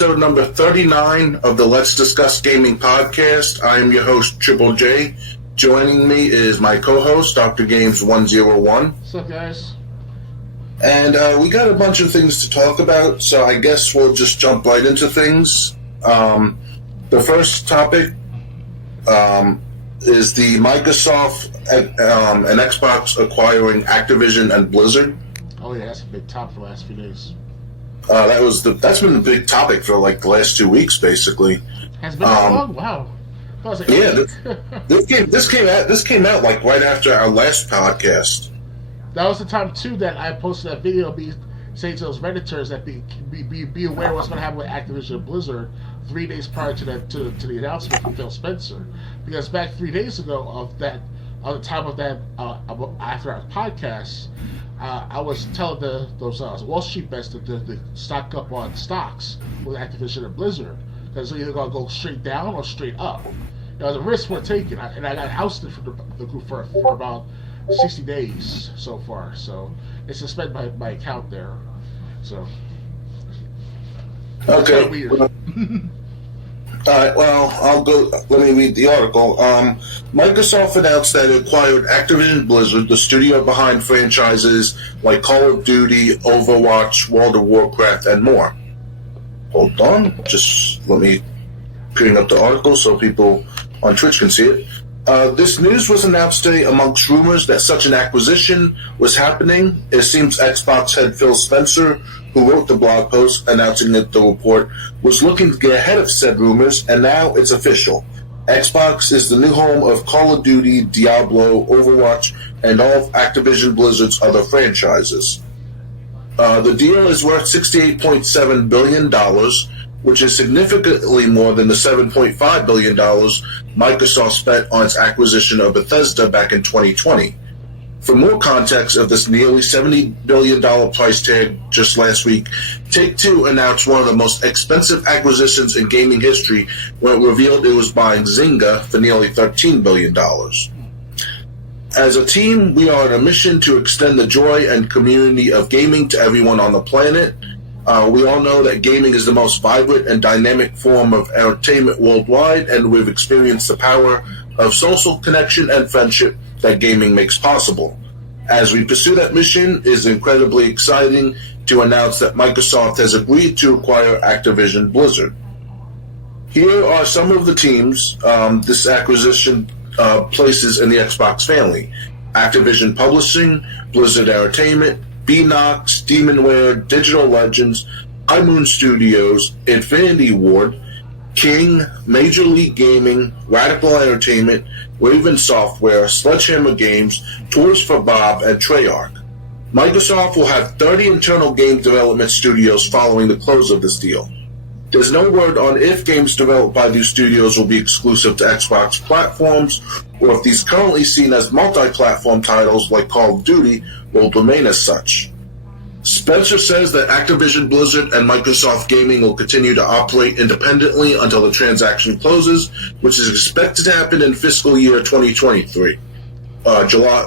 episode number 39 of the Let's Discuss Gaming podcast. I am your host, Triple J. Joining me is my co-host, Dr. Games 101. What's up, guys? And we got a bunch of things to talk about, so I guess we'll just jump right into things. The first topic is the Microsoft and Xbox acquiring Activision and Blizzard. Oh yeah, that's a big topic for the last few days. That's been the big topic for like the last 2 weeks, basically. Has it been that long? Wow. This came out like right after our last podcast. That was the time too that I posted that video, saying to those Redditors that be aware what's going to happen with Activision and Blizzard 3 days prior to the announcement from Phil Spencer, because back 3 days ago of the time of that after our podcast, I was telling those Wall Street bets to stock up on stocks with Activision and Blizzard, because they're either going to go straight down or straight up. The risks we're taking, and I got ousted from the group for about 60 days so far, so they suspended my account there. So okay, it's weird. All right, well, let me read the article. Microsoft announced that it acquired Activision Blizzard, the studio behind franchises like Call of Duty, Overwatch, World of Warcraft, and more. Hold on, just let me bring up the article so people on Twitch can see it. This news was announced today amongst rumors that such an acquisition was happening. It seems Xbox head Phil Spencer, who wrote the blog post announcing that the report, was looking to get ahead of said rumors, and now it's official. Xbox is the new home of Call of Duty, Diablo, Overwatch, and all of Activision Blizzard's other franchises. The deal is worth $68.7 billion, which is significantly more than the $7.5 billion Microsoft spent on its acquisition of Bethesda back in 2020. For more context of this nearly $70 billion price tag just last week, Take-Two announced one of the most expensive acquisitions in gaming history when it revealed it was buying Zynga for nearly $13 billion. As a team, we are on a mission to extend the joy and community of gaming to everyone on the planet. We all know that gaming is the most vibrant and dynamic form of entertainment worldwide, and we've experienced the power of social connection and friendship that gaming makes possible. As we pursue that mission, it is incredibly exciting to announce that Microsoft has agreed to acquire Activision Blizzard. Here are some of the teams this acquisition places in the Xbox family: Activision Publishing, Blizzard Entertainment, Beenox, Demonware, Digital Legends, High Moon Studios, Infinity Ward, King, Major League Gaming, Radical Entertainment, Raven Software, Sledgehammer Games, Toys for Bob, and Treyarch. Microsoft will have 30 internal game development studios following the close of this deal. There's no word on if games developed by these studios will be exclusive to Xbox platforms, or if these currently seen as multi-platform titles like Call of Duty will remain as such. Spencer says that Activision Blizzard and Microsoft Gaming will continue to operate independently until the transaction closes, which is expected to happen in fiscal year 2023,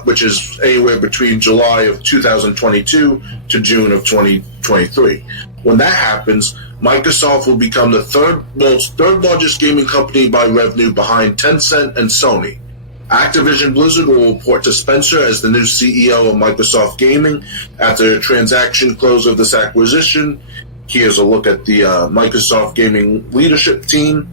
which is anywhere between July of 2022 to June of 2023. When that happens, Microsoft will become the third largest gaming company by revenue behind Tencent and Sony. Activision Blizzard will report to Spencer as the new CEO of Microsoft Gaming after the transaction close of this acquisition. Here's a look at the Microsoft Gaming leadership team.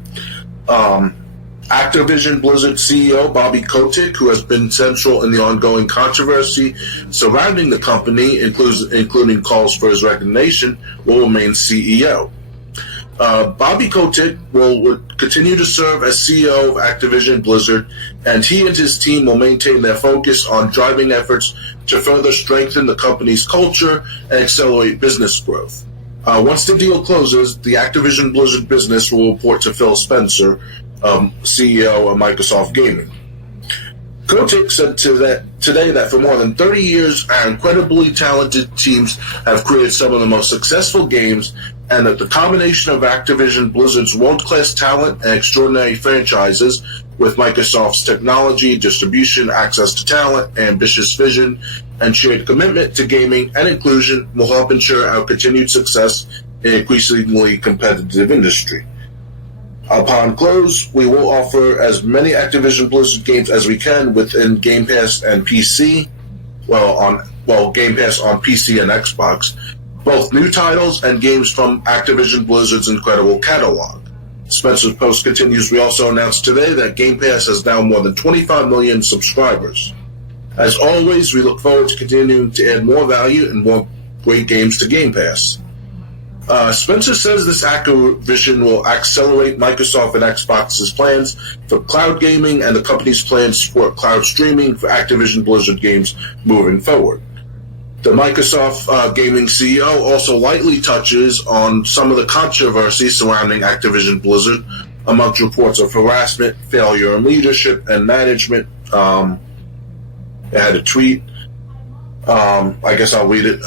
Activision Blizzard CEO Bobby Kotick, who has been central in the ongoing controversy surrounding the company, including calls for his resignation, will remain CEO. Bobby Kotick will continue to serve as CEO of Activision Blizzard, and he and his team will maintain their focus on driving efforts to further strengthen the company's culture and accelerate business growth. Once the deal closes, the Activision Blizzard business will report to Phil Spencer, CEO of Microsoft Gaming. Kotick said today that for more than 30 years, our incredibly talented teams have created some of the most successful games, and that the combination of Activision Blizzard's world-class talent and extraordinary franchises with Microsoft's technology, distribution, access to talent, ambitious vision, and shared commitment to gaming and inclusion will help ensure our continued success in an increasingly competitive industry. Upon close, we will offer as many Activision Blizzard games as we can within Game Pass and PC. Game Pass on PC and Xbox, both new titles and games from Activision Blizzard's incredible catalog. Spencer's post continues, we also announced today that Game Pass has now more than 25 million subscribers. As always, we look forward to continuing to add more value and more great games to Game Pass. Spencer says this acquisition will accelerate Microsoft and Xbox's plans for cloud gaming, and the company's plans to support cloud streaming for Activision Blizzard games moving forward. The Microsoft gaming CEO also lightly touches on some of the controversy surrounding Activision Blizzard, amongst reports of harassment, failure in leadership and management. It had a tweet. I guess I'll read it.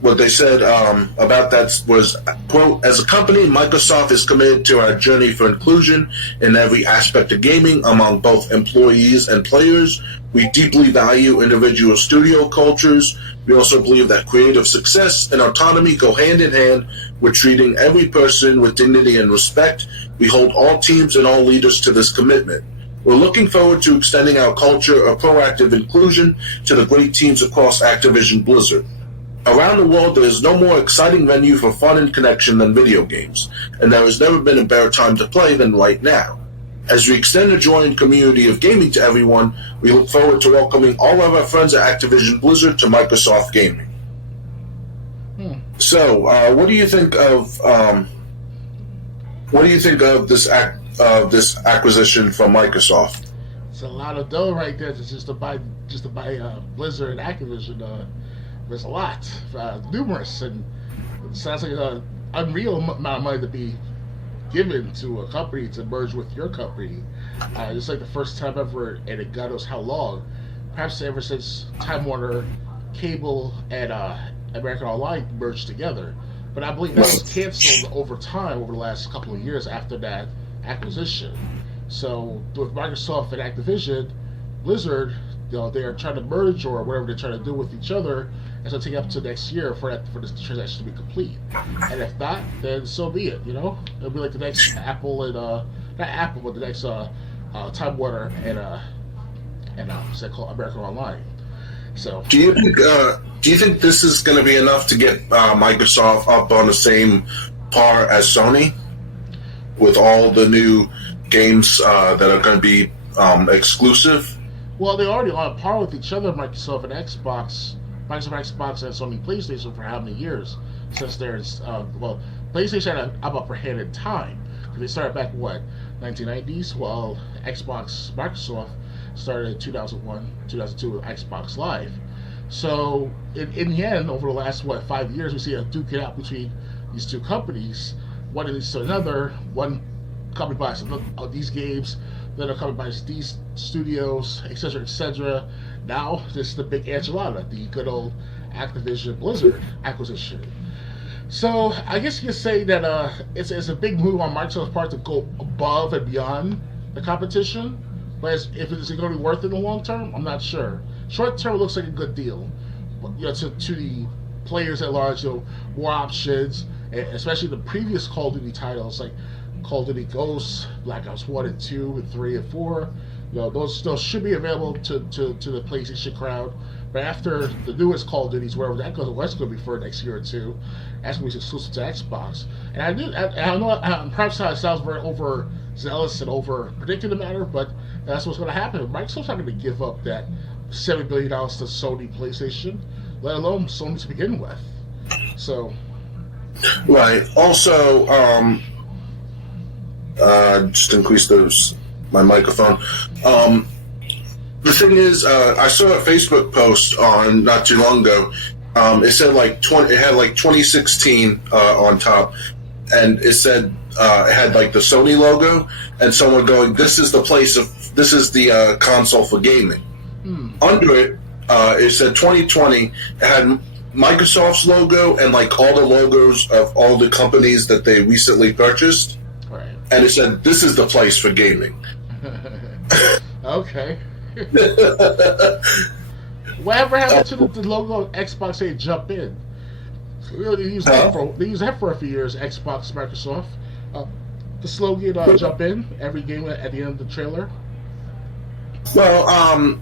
What they said about that was, quote, as a company, Microsoft is committed to our journey for inclusion in every aspect of gaming among both employees and players. We deeply value individual studio cultures. We also believe that creative success and autonomy go hand in hand with treating every person with dignity and respect. We hold all teams and all leaders to this commitment. We're looking forward to extending our culture of proactive inclusion to the great teams across Activision Blizzard. Around the world, there is no more exciting venue for fun and connection than video games, and there has never been a better time to play than right now. As we extend a joy and community of gaming to everyone, we look forward to welcoming all of our friends at Activision Blizzard to Microsoft Gaming. So, what do you think of this acquisition from Microsoft? It's a lot of dough right there just to buy Blizzard and Activision. There's a lot, numerous, and it sounds like an unreal amount of money to be given to a company to merge with your company. It's like the first time ever, and God knows how long, perhaps ever since Time Warner Cable and American Online merged together. But I believe that was canceled over time, over the last couple of years after that acquisition. So with Microsoft and Activision, Blizzard, they are trying to merge or whatever they're trying to do with each other. And so take up to next year for this transaction to be complete. And if not, then so be it. It'll be like the next Apple and not Apple, but the next Time Warner and what's that called, American Online. So do you think this is going to be enough to get Microsoft up on the same par as Sony with all the new games that are going to be exclusive? Well, they're already on par with each other, Microsoft and Xbox. Microsoft, Xbox, and Sony PlayStation for how many years since there's PlayStation had an upper hand in time. They started back 1990s, while Microsoft started in 2001, 2002 with Xbox Live. So in the end, over the last 5 years, we see a duke it out between these two companies. One leads to another. One company buys these games, then a company buys these studios, etc., etc. Now, this is the big enchilada, the good old Activision Blizzard acquisition. So, I guess you could say that it's a big move on Microsoft's part to go above and beyond the competition. But if it's going to be worth it in the long term, I'm not sure. Short term, it looks like a good deal. But, to the players at large, more options, and especially the previous Call of Duty titles like Call of Duty Ghosts, Black Ops 1 and 2 and 3 and 4. Those still should be available to the PlayStation crowd. But after the newest Call of Duties, wherever that goes, that's going to be for next year or two. That's going to be exclusive to Xbox. And I know perhaps it sounds very overzealous and over predicting the matter, but that's what's going to happen. Microsoft's not going to give up that $7 billion to Sony PlayStation, let alone Sony to begin with. So, right. Also, just increase my microphone. The thing is, I saw a Facebook post on not too long ago. It said it had 2016 on top, and it said it had the Sony logo, and someone going, "This is the console for gaming." Under it, it said 2020. It had Microsoft's logo and all the logos of all the companies that they recently purchased. Right. And it said, "This is the place for gaming." Okay. Whatever happened to the logo of Xbox saying "jump in"? They used they used that for a few years. Xbox, Microsoft. Uh, the slogan, "Jump in every game at the end of the trailer." Well,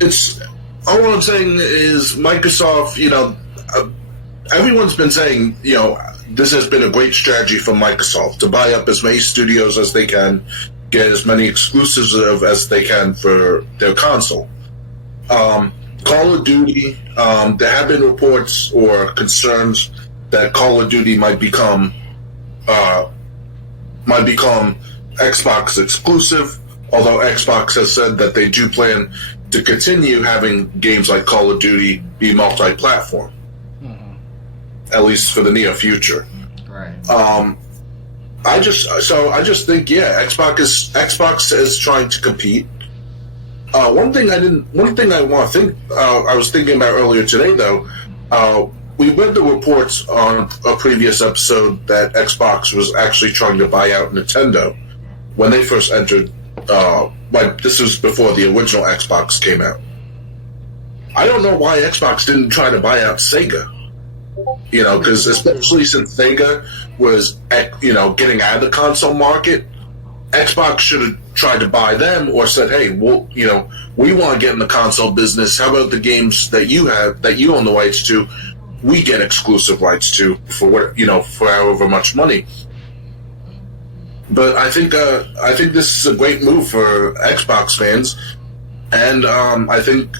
it's all I'm saying is Microsoft. Everyone's been saying this has been a great strategy for Microsoft to buy up as many studios as they can, get as many exclusives as they can for their console. Call of Duty, there have been reports or concerns that Call of Duty might become Xbox exclusive, although Xbox has said that they do plan to continue having games like Call of Duty be multi-platform, at least for the near future. Right. I just think Xbox is trying to compete. One thing I want to think. I was thinking about earlier today, though. We read the reports on a previous episode that Xbox was actually trying to buy out Nintendo when they first entered. This was before the original Xbox came out. I don't know why Xbox didn't try to buy out Sega. Because especially since Sega was, getting out of the console market, Xbox should have tried to buy them or said, "Hey, we want to get in the console business. How about the games that you have, that you own the rights to? We get exclusive rights to for however much money." But I think this is a great move for Xbox fans, and I think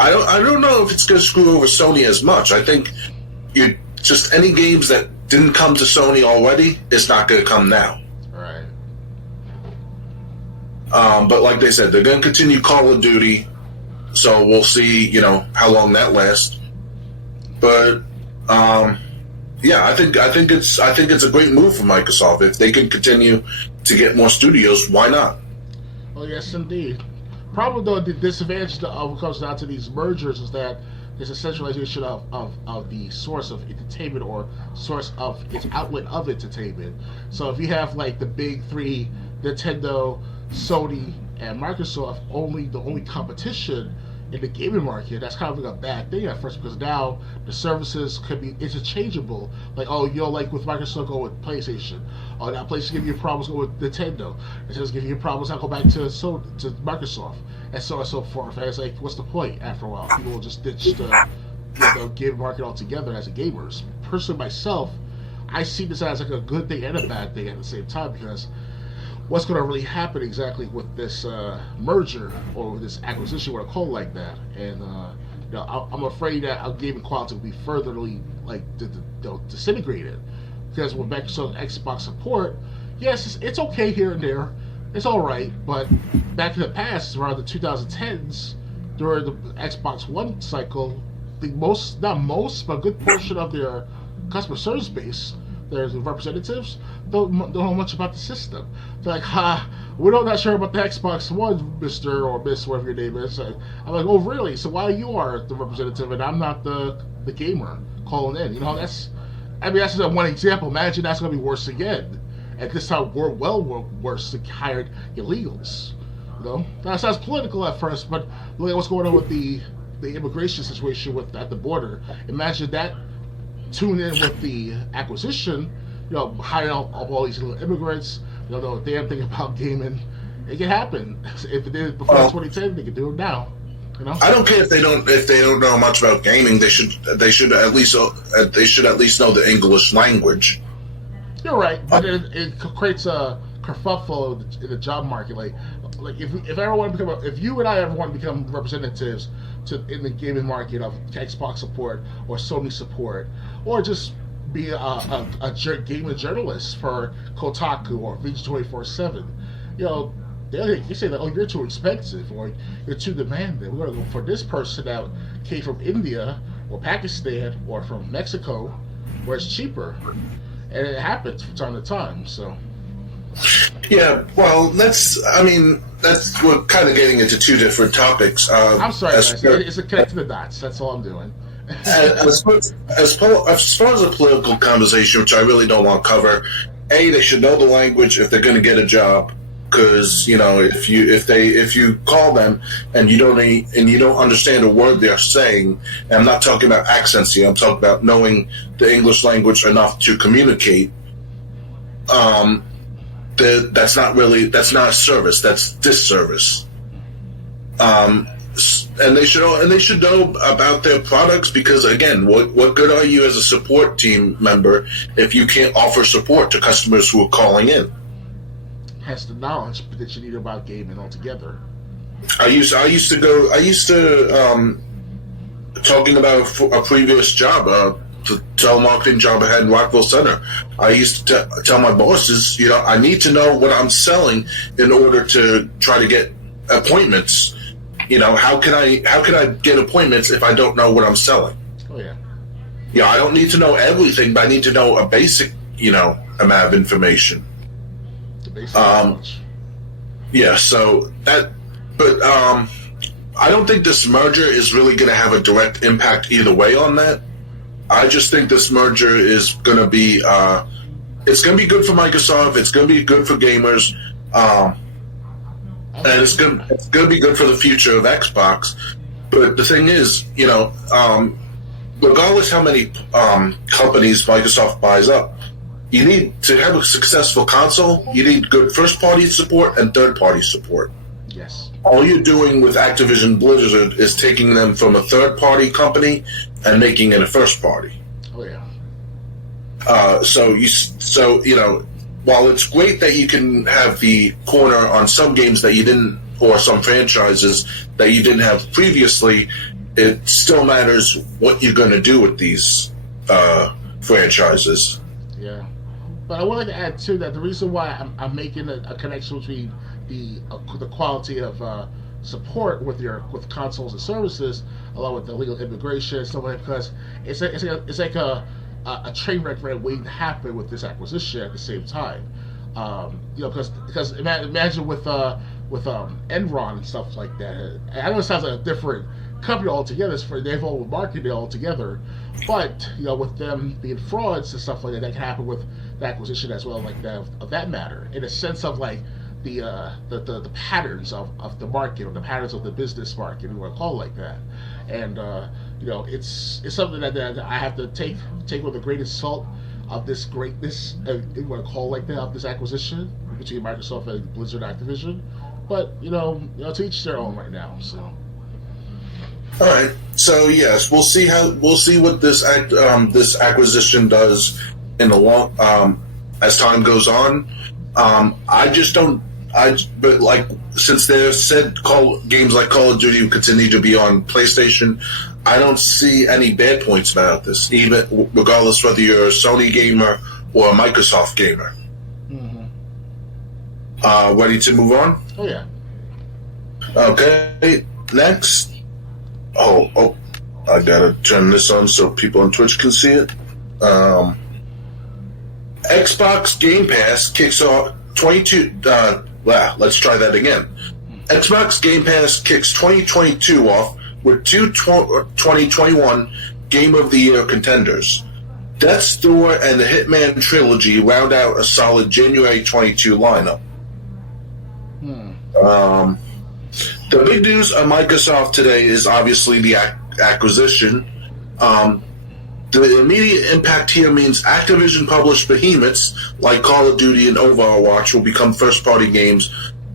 I don't know if it's going to screw over Sony as much. I think just any games that didn't come to Sony already, it's not going to come now. Right. But like they said, they're going to continue Call of Duty, so we'll see, how long that lasts. But yeah, I think it's a great move for Microsoft. If they can continue to get more studios, why not? Oh yes, indeed. Probably though, the disadvantage of what comes down to these mergers is that there's a centralization of the source of entertainment or source of its outlet of entertainment. So if you have like the big three, Nintendo, Sony, and Microsoft, the only competition in the gaming market, that's kind of like a bad thing at first, because now the services could be interchangeable. Like, like with Microsoft, go with PlayStation. Oh, now PlayStation give you problems, go with Nintendo. Nintendo's giving you problems, I'll go back to Microsoft, and so on and so forth. And it's like, what's the point after a while? People will just ditch the game market altogether as a gamers. Personally, myself, I see this as like a good thing and a bad thing at the same time, because what's going to really happen exactly with this merger or this acquisition, what I call it like that, and I'm afraid that our gaming quality will be furtherly disintegrated, because with Microsoft Xbox support, yes, it's okay here and there, it's all right, but back in the past, around the 2010s, during the Xbox One cycle, not most, but a good portion of their customer service base, their representatives, don't know much about the system. They're like, we're not sure about the Xbox One, Mr. or Miss, whatever your name is. I'm like, oh, really? So why you are the representative and I'm not the gamer calling in? That's just one example. Imagine that's going to be worse again. At this time, we're worse. They hired illegals. That sounds political at first, but look at what's going on with the immigration situation at the border. Imagine that tune in with the acquisition, hiring all these little immigrants, know a damn thing about gaming. It can happen. If it did before 2010, they can do it now. I don't care if they don't know much about gaming. They should at least know the English language. You're right, but it creates a kerfuffle in the job market. Like if you and I ever want to become representatives in the gaming market of Xbox support or Sony support, or just be a gaming journalist for Kotaku or VG247, you say that, you're too expensive or you're too demanding. We're going to go for this person that came from India or Pakistan or from Mexico, where it's cheaper, and it happens from time to time. So. Yeah, well, we're kind of getting into two different topics. I'm sorry, guys. It's a connect to the dots. That's all I'm doing. as far as a political conversation, which I really don't want to cover, they should know the language if they're going to get a job. because if you call them and you don't understand a word they're saying, and I'm not talking about accents here, I'm talking about knowing the English language enough to communicate. That's not a service. That's disservice. And they should know about their products, because again, what good are you as a support team member if you can't offer support to customers who are calling in? Has the knowledge that you need about gaming altogether. I used to talking about a previous job, the telemarketing job I had in Rockville Center. I used to tell my bosses, I need to know what I'm selling in order to try to get appointments. How can I get appointments if I don't know what I'm selling? Oh yeah. I don't need to know everything, but I need to know a basic, amount of information. The basic knowledge. Yeah, so that, but I don't think this merger is really going to have a direct impact either way on that. I just think this merger is going to be, it's going to be good for Microsoft. It's going to be good for gamers. And it's going to be good for the future of Xbox. But the thing is, regardless how many companies Microsoft buys up, you need to have a successful console. You need good first-party support and third-party support. Yes. All you're doing with Activision Blizzard is taking them from a third-party company and making it a first-party. Oh yeah. While it's great that you can have the corner on some games that you didn't, or some franchises that you didn't have previously, it still matters what you're going to do with these franchises. Yeah. But I would like to add, too, that the reason why I'm making a connection between the quality of support with consoles and services, along with the legal immigration and stuff like that, because it's like a train wreck waiting to happen with this acquisition at the same time. Because imagine with Enron and stuff like that. I know it sounds like a different company altogether. They've all marketed altogether, but with them being frauds and stuff like that, that can happen with the acquisition as well, like that of that matter. In a sense of like the patterns of the market, or the patterns of the business market, if you want to call it like that. And it's something that I have to take with a grain of salt of this greatness, if you want to call it like that, of this acquisition between Microsoft and Blizzard Activision. But to each their own right now. So. All right. So yes, we'll see what this acquisition does in the long as time goes on. But like, since they said games like Call of Duty will continue to be on PlayStation, I don't see any bad points about this, even regardless whether you're a Sony gamer or a Microsoft gamer. Mm-hmm. Ready to move on? Oh yeah. Okay. Next. Oh! I gotta turn this on so people on Twitch can see it. Xbox Game Pass kicks off 22. Let's try that again. Xbox Game Pass kicks 2022 off with two 2021 Game of the Year contenders. Death's Door and the Hitman Trilogy round out a solid January 22 lineup. The big news on Microsoft today is obviously the acquisition. The immediate impact here means Activision-published behemoths like Call of Duty and Overwatch will become first-party games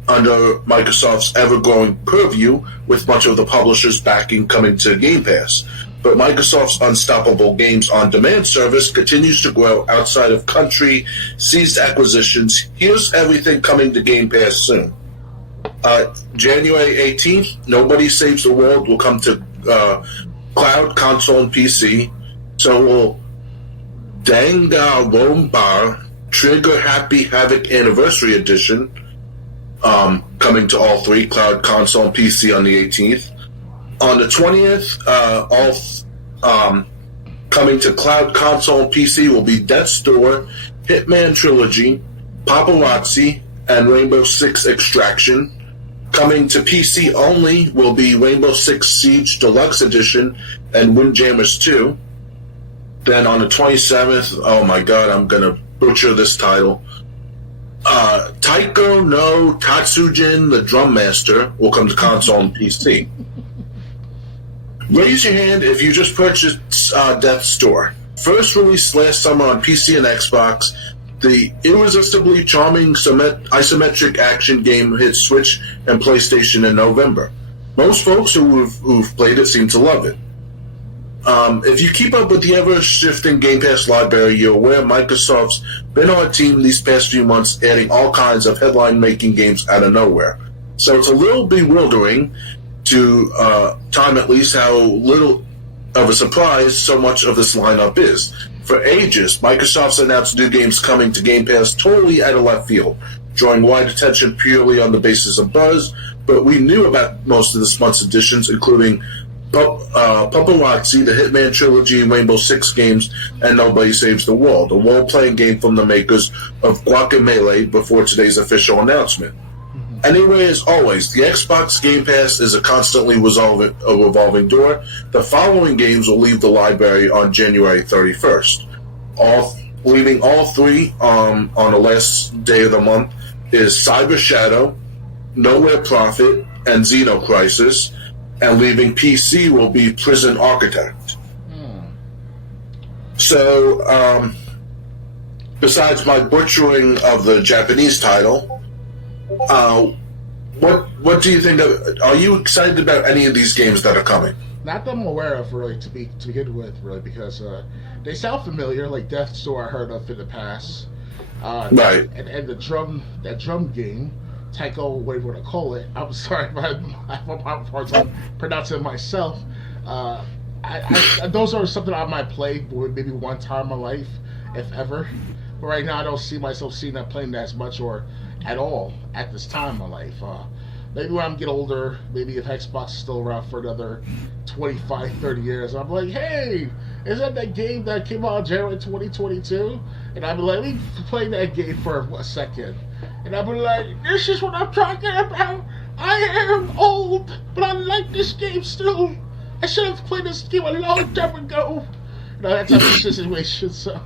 under Microsoft's ever-growing purview, with much of the publishers' backing coming to Game Pass. But Microsoft's Unstoppable Games On Demand service continues to grow outside of country-seized acquisitions. Here's everything coming to Game Pass soon. January 18th, Nobody Saves the World will come to cloud, console, and PC. So will Danganronpa Trigger Happy Havoc Anniversary Edition, coming to all three, cloud, console, and PC on the 18th. On the 20th, coming to cloud, console, and PC will be Death's Door, Hitman Trilogy, Paparazzi, and Rainbow Six Extraction. Coming to PC only will be Rainbow Six Siege Deluxe Edition and Windjammers 2. Then on the 27th, oh my god, I'm going to butcher this title. Taiko no Tatsujin, the Drum Master, will come to console and PC. Raise your hand if you just purchased Death's Door. First released last summer on PC and Xbox, the irresistibly charming isometric action game hit Switch and PlayStation in November. Most folks who've played it seem to love it. If you keep up with the ever-shifting Game Pass library, you're aware Microsoft's been on a team these past few months adding all kinds of headline-making games out of nowhere. So it's a little bewildering to time at least how little of a surprise so much of this lineup is. For ages, Microsoft's announced new games coming to Game Pass totally out of left field, drawing wide attention purely on the basis of buzz, but we knew about most of this month's additions, including Paparazzi, the Hitman Trilogy, Rainbow Six games, and Nobody Saves the World, a role-playing game from the makers of Guacamelee before today's official announcement. Anyway, as always, the Xbox Game Pass is a constantly revolving door. The following games will leave the library on January 31st. Leaving all three on the last day of the month is Cyber Shadow, Nowhere Prophet, and Xeno Crisis. And leaving PC will be Prison Architect. So, besides my butchering of the Japanese title, what do you think of? Are you excited about any of these games that are coming? Not that I'm aware of, really, to begin with, really, because they sound familiar. Like Death's Door, I heard of in the past. Right. And the drum game. Taiko, whatever you want to call it. I'm sorry if I have a hard time pronouncing it myself. Those are something I might play maybe one time in my life, if ever. But right now, I don't see myself playing that as much or at all at this time in my life. Maybe when I get older, maybe if Xbox is still around for another 25, 30 years, I'm like, hey, is that game that came out in January 2022? And I'd be like, let me play that game for a second. And I'll be like, this is what I'm talking about. I am old, but I like this game still. I should have played this game a long time ago. That type of situation, so.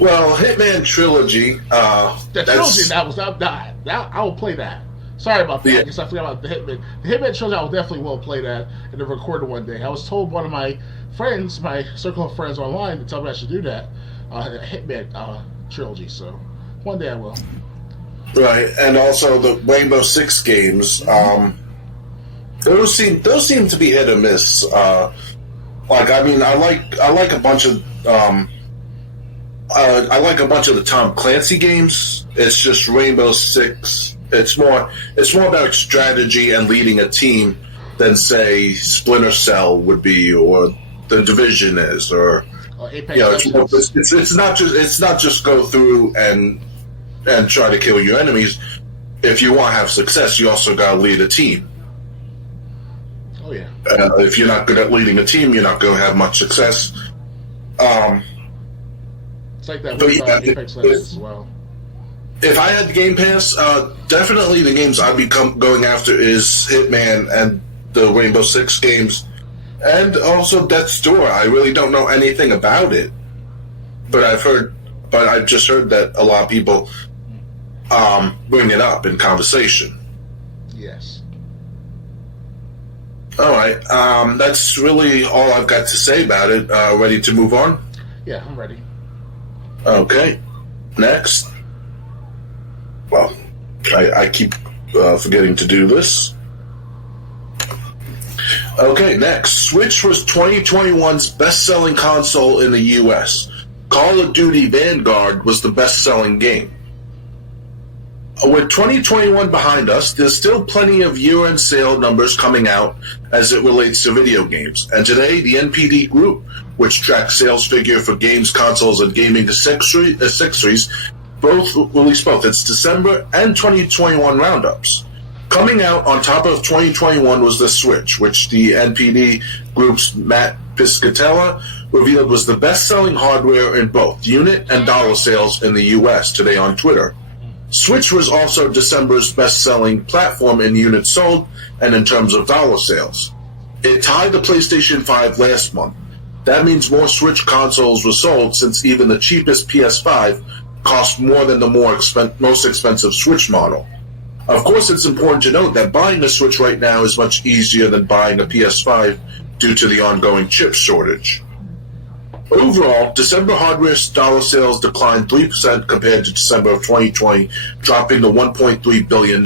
Well, Hitman Trilogy. The trilogy, I will play that. Sorry about that. Yeah. I guess I forgot about the Hitman. The Hitman Trilogy, I will definitely play that and then record it one day. I was told one of my friends, my circle of friends online, to tell me I should do that. Hitman Trilogy, so. One day I will. Right, and also the Rainbow Six games. Those seem to be hit or miss. I like a bunch of I like a bunch of the Tom Clancy games. It's just Rainbow Six. It's more about strategy and leading a team than say Splinter Cell would be, or The Division is, or Apex. It's not just go through and try to kill your enemies. If you want to have success, you also got to lead a team. Oh yeah. If you're not good at leading a team, you're not going to have much success. It's like that with Apex Legends as well. If I had Game Pass, definitely the games I'd be going after is Hitman and the Rainbow Six games, and also Death's Door. I really don't know anything about it, but I've just heard that a lot of people bring it up in conversation. Yes. All right. That's really all I've got to say about it. Ready to move on? Yeah, I'm ready. Okay. Next. Well, I keep forgetting to do this. Okay, next. Switch was 2021's best-selling console in the U.S. Call of Duty Vanguard was the best-selling game. With 2021 behind us, there's still plenty of year-end sale numbers coming out as it relates to video games. And today, the NPD Group, which tracks sales figure for games, consoles, and gaming accessories, both released both its December and 2021 roundups. Coming out on top of 2021 was the Switch, which the NPD Group's Matt Piscatella revealed was the best-selling hardware in both unit and dollar sales in the U.S. today on Twitter. Switch was also December's best-selling platform in units sold and in terms of dollar sales. It tied the PlayStation 5 last month. That means more Switch consoles were sold since even the cheapest PS5 cost more than the most expensive Switch model. Of course, it's important to note that buying a Switch right now is much easier than buying a PS5 due to the ongoing chip shortage. Overall, December hardware dollar sales declined 3% compared to December of 2020, dropping to $1.3 billion.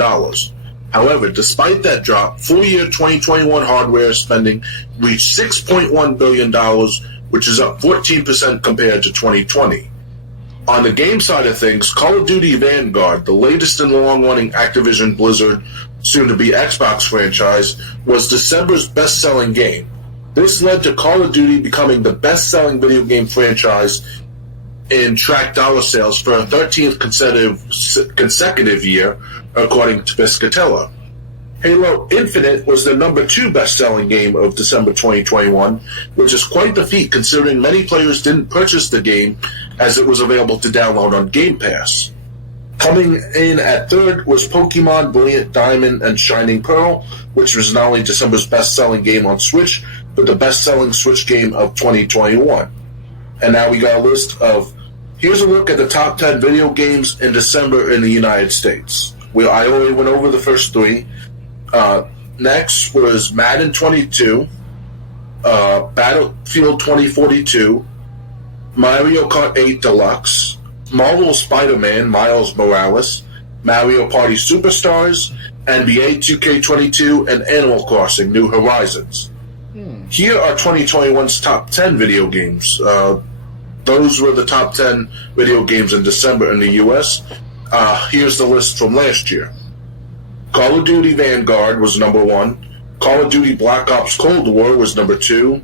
However, despite that drop, full-year 2021 hardware spending reached $6.1 billion, which is up 14% compared to 2020. On the game side of things, Call of Duty Vanguard, the latest in the long-running Activision Blizzard, soon-to-be Xbox franchise, was December's best-selling game. This led to Call of Duty becoming the best-selling video game franchise in tracked dollar sales for a 13th consecutive year, according to Piscatella. Halo Infinite was the number 2 best-selling game of December 2021, which is quite the feat considering many players didn't purchase the game as it was available to download on Game Pass. Coming in at third was Pokemon Brilliant Diamond and Shining Pearl, which was not only December's best-selling game on Switch, but the best-selling Switch game of 2021. And now we got a list of, here's a look at the top 10 video games in December in the United States. I only went over the first 3. Next was Madden 22, Battlefield 2042, Mario Kart 8 Deluxe, Marvel Spider-Man Miles Morales, Mario Party Superstars, NBA 2K22, and Animal Crossing New Horizons. Here are 2021's top 10 video games. Those were the top 10 video games in December in the US. Here's the list from last year. Call of Duty Vanguard was number 1. Call of Duty Black Ops Cold War was number 2.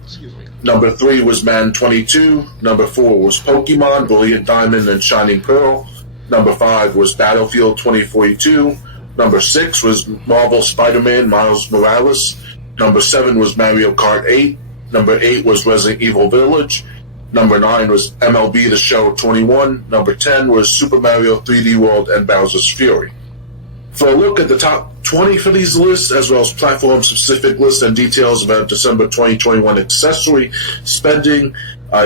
Number 3 was Madden 22. Number 4 was Pokemon Brilliant Diamond and Shining Pearl. Number 5 was Battlefield 2042. Number 6 was Marvel Spider-Man Miles Morales. Number 7 was Mario Kart 8. Number 8 was Resident Evil Village. Number 9 was MLB The Show 21. Number 10 was Super Mario 3D World and Bowser's Fury. For a look at the top 20 for these lists, as well as platform-specific lists and details about December 2021 accessory spending,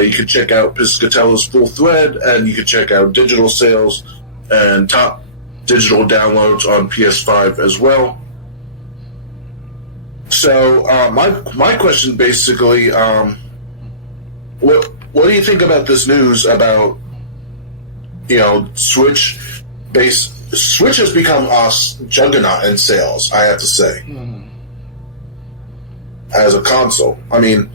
you can check out Piscatella's full thread, and you can check out digital sales and top digital downloads on PS5 as well. So my question basically, what do you think about this news about, Switch has become a juggernaut in sales, I have to say, as a console. I mean,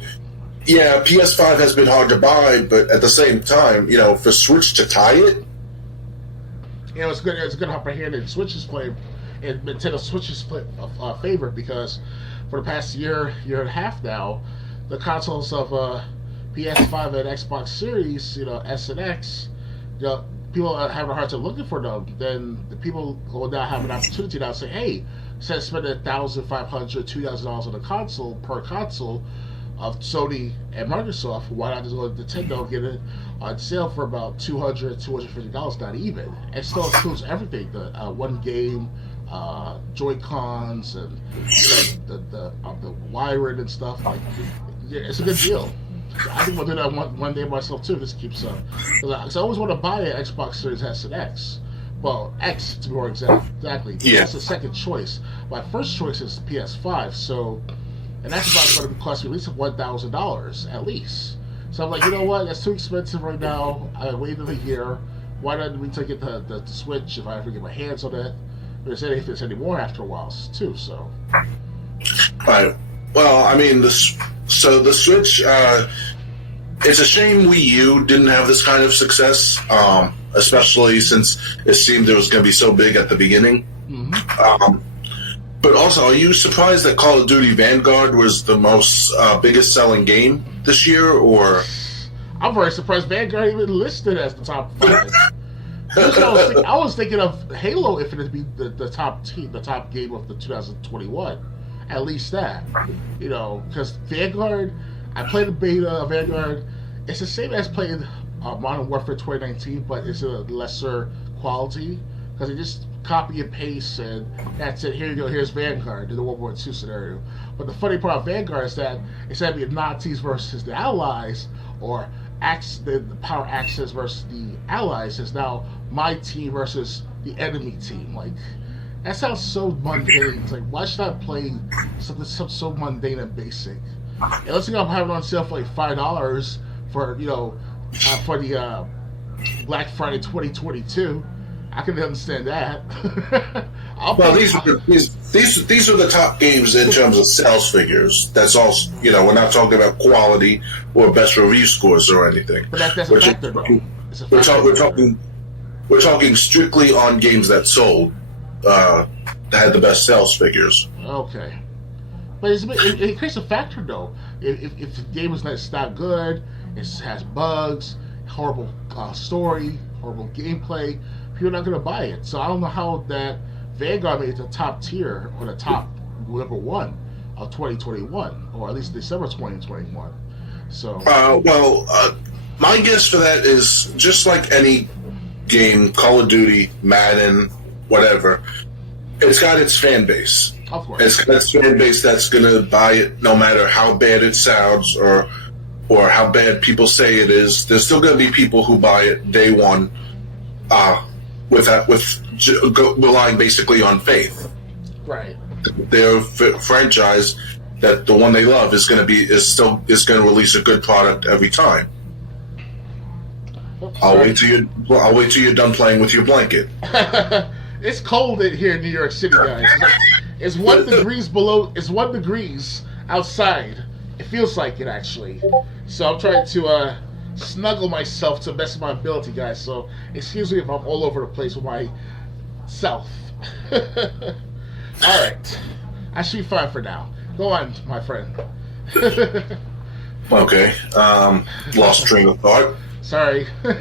yeah, PS5 has been hard to buy, but at the same time, for Switch to tie it, it's good. It's a good upper hand in Switch's play, in Nintendo Switch's favor, because for the past year and a half now, the consoles of PS5 and Xbox Series, S and X, people are having a hard time looking for them. Then the people will now have an opportunity now to say, hey, instead of spending $1,500, $2,000 on a console per console of Sony and Microsoft, why not just go to Nintendo and get it on sale for about $200, $250, not even. It still includes everything, the one game, Joy-Cons, and the wiring and stuff. It's a good deal. I think I'll do that one day myself too. This keeps up. Because I always want to buy an Xbox Series S and X. Well, X to be more exactly. Yeah. That's the second choice. My first choice is the PS5. So, and that's about going to cost me at least $1,000 at least. So I'm like, you know what? That's too expensive right now. I waited a year. Why not we take it the Switch if I ever get my hands on it? If there's any more after a while too. So. Right. Well, I mean, the Switch, it's a shame Wii U didn't have this kind of success, especially since it seemed it was going to be so big at the beginning. Mm-hmm. But also, are you surprised that Call of Duty Vanguard was the most biggest selling game this year, or? I'm very surprised Vanguard even listed as the top 5. I was thinking of Halo Infinite to be the top game of the 2021. At least that, because Vanguard, I played the beta of Vanguard. It's the same as playing Modern Warfare 2019, but it's a lesser quality because they just copy and paste, and that's it. Here you go. Here's Vanguard in the World War II scenario. But the funny part of Vanguard is that instead of being Nazis versus the Allies or the power axis versus the allies is now my team versus the enemy team. Like that sounds so mundane. It's like why should I play something so mundane and basic? Unless I'm having it on sale for like $5 for for the Black Friday 2022. I can understand that. Well, these are the top games in terms of sales figures. That's all. We're not talking about quality or best review scores or anything. But that's a factor, though. We're talking strictly on games that sold, that had the best sales figures. Okay, but it creates a factor though. If the game is not good, it has bugs, horrible story, horrible gameplay, people are not going to buy it. So I don't know how that Vanguard made it the top tier or the top number one of 2021, or at least December 2021. So my guess for that is just like any game, Call of Duty, Madden, whatever. It's got its fan base. Of course, it's got its fan base that's going to buy it, no matter how bad it sounds or how bad people say it is. There's still going to be people who buy it day one, with relying basically on faith. Right. Their franchise, that the one they love, is going to release a good product every time. I'll wait till you're done playing with your blanket. It's cold here in New York City, guys. It's 1 degrees below. It's 1 degrees outside. It feels like it actually. So I'm trying to snuggle myself to the best of my ability, guys. So excuse me if I'm all over the place with myself. All right, I should be fine for now. Go on, my friend. Okay. Lost train of thought. Sorry. You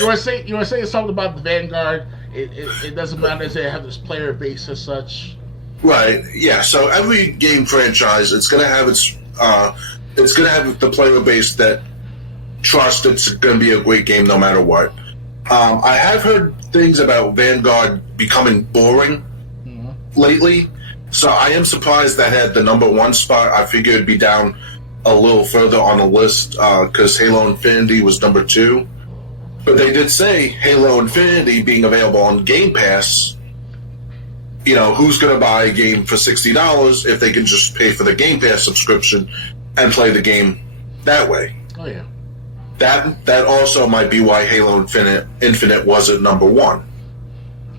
want to say something about the Vanguard? It doesn't matter if they have this player base as such. Right. Yeah. So every game franchise, it's going to have the player base that trust it's going to be a great game no matter what. I have heard things about Vanguard becoming boring lately, so I am surprised that had the number one spot. I figured it'd be down a little further on the list because Halo Infinity was number 2. But they did say Halo Infinity being available on Game Pass, who's going to buy a game for $60 if they can just pay for the Game Pass subscription and play the game that way? Oh, yeah. That also might be why Halo Infinite was at number 1.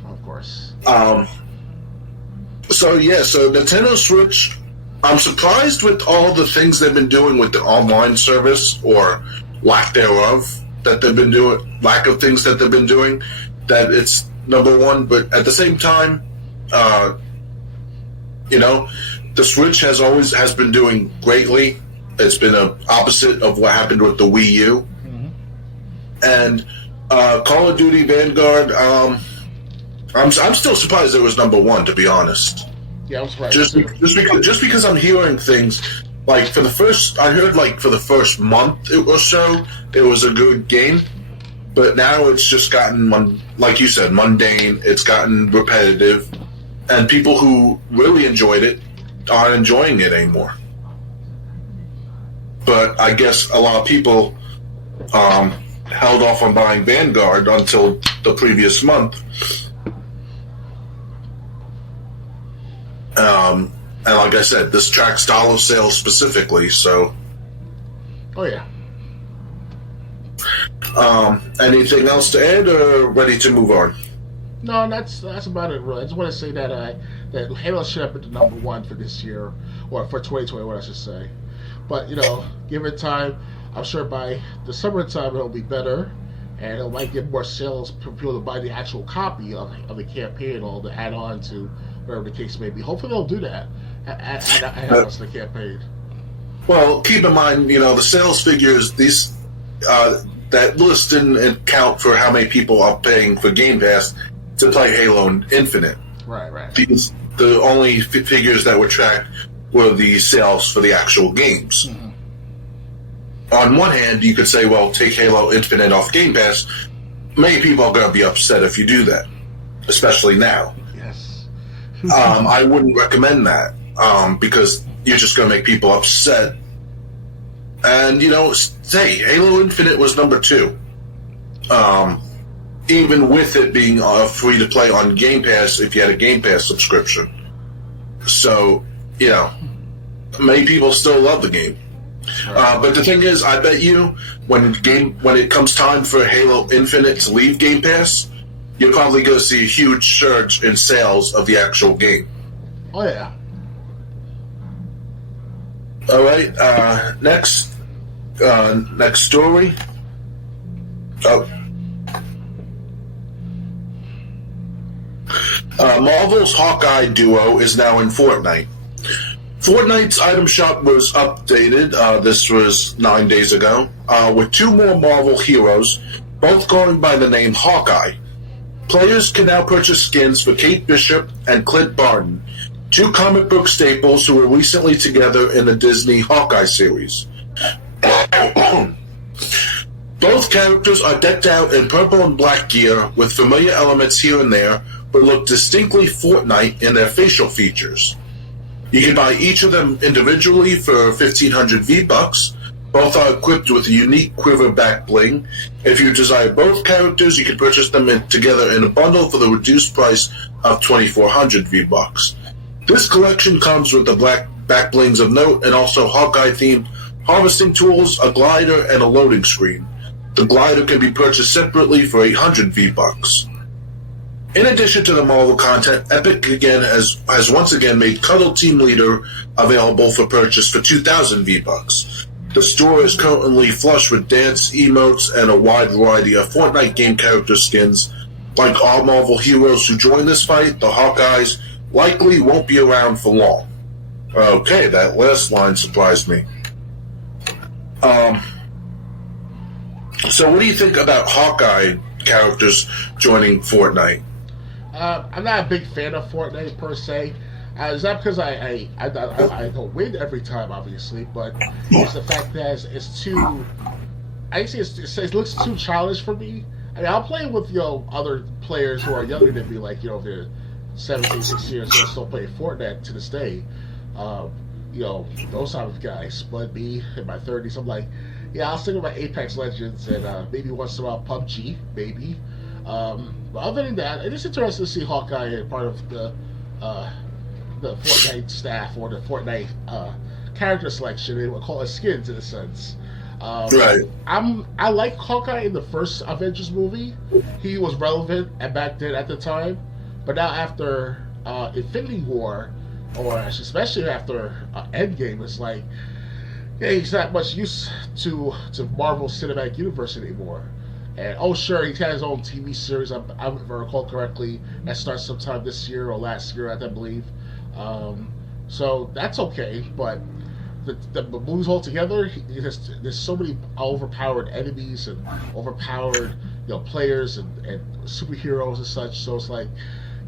Of course. So Nintendo Switch, I'm surprised with all the things they've been doing with the online service, or lack thereof, that they've been doing, lack of things that they've been doing, that it's number 1. But at the same time, the Switch has been doing greatly. It's been the opposite of what happened with the Wii U. Mm-hmm. And Call of Duty Vanguard, I'm still surprised it was number 1, to be honest. Yeah, I'm surprised. Just because I'm hearing things like for the first month or so, it was a good game, but now it's just gotten, like you said, mundane. It's gotten repetitive, and people who really enjoyed it aren't enjoying it anymore. But I guess a lot of people held off on buying Vanguard until the previous month. And like I said, this tracks dollar sales specifically, so... Oh, yeah. Anything else to add, or ready to move on? No, that's about it, really. I just want to say that that Halo should have been the number 1 for this year, or for 2021, I should say. But, give it time. I'm sure by the summertime it'll be better, and it might get more sales for people to buy the actual copy of the campaign or the add-on to whatever the case may be. Hopefully they'll do that. Add-ons to the campaign. Well, keep in mind, the sales figures, that list didn't account for how many people are paying for Game Pass to play Halo Infinite. Right. The only figures that were tracked were the sales for the actual games. Mm-hmm. On one hand, you could say, well, take Halo Infinite off Game Pass. Many people are going to be upset if you do that, especially now. Yes. I wouldn't recommend that because you're just going to make people upset, And say Halo Infinite was number 2. Even with it being free to play on Game Pass if you had a Game Pass subscription. So, many people still love the game. But the thing is, I bet you when it comes time for Halo Infinite to leave Game Pass, you're probably going to see a huge surge in sales of the actual game. Oh yeah. All right. Next story. Oh. Marvel's Hawkeye duo is now in Fortnite. Fortnite's item shop was updated, this was 9 days ago, with 2 more Marvel heroes, both going by the name Hawkeye. Players can now purchase skins for Kate Bishop and Clint Barton, 2 comic book staples who were recently together in the Disney Hawkeye series. Both characters are decked out in purple and black gear with familiar elements here and there, but look distinctly Fortnite in their facial features. You can buy each of them individually for 1,500 V-Bucks. Both are equipped with a unique quiver back bling. If you desire both characters, you can purchase them together in a bundle for the reduced price of 2,400 V-Bucks. This collection comes with the black back blings of note and also Hawkeye-themed harvesting tools, a glider, and a loading screen. The glider can be purchased separately for 800 V-Bucks. In addition to the Marvel content, Epic has once again made Cuddle Team Leader available for purchase for 2,000 V-Bucks. The store is currently flush with dance, emotes, and a wide variety of Fortnite game character skins. Like all Marvel heroes who join this fight, the Hawkeyes likely won't be around for long. Okay, that last line surprised me. So what do you think about Hawkeye characters joining Fortnite? I'm not a big fan of Fortnite per se. It's not because I don't win every time, obviously, but it's the fact that it's too. I see it looks too childish for me. I mean, I'll play with other players who are younger than me, like they're 17, 16 years old, still playing Fortnite to this day. Those type of guys. But me in my 30s, I'm like, yeah, I'll stick with my Apex Legends and maybe once in a while PUBG, maybe. But other than that, it is interesting to see Hawkeye as part of the Fortnite staff or the Fortnite character selection. They would call it skins in a sense. Right. I like Hawkeye in the first Avengers movie. He was relevant back then at the time, but now after Infinity War, or especially after Endgame, it's like, yeah, he's not much use to Marvel Cinematic Universe anymore. And sure, he has his own TV series, if I recall correctly, that starts sometime this year or last year, I believe. So that's okay, but the movies altogether, there's so many overpowered enemies and overpowered players and superheroes and such. So it's like,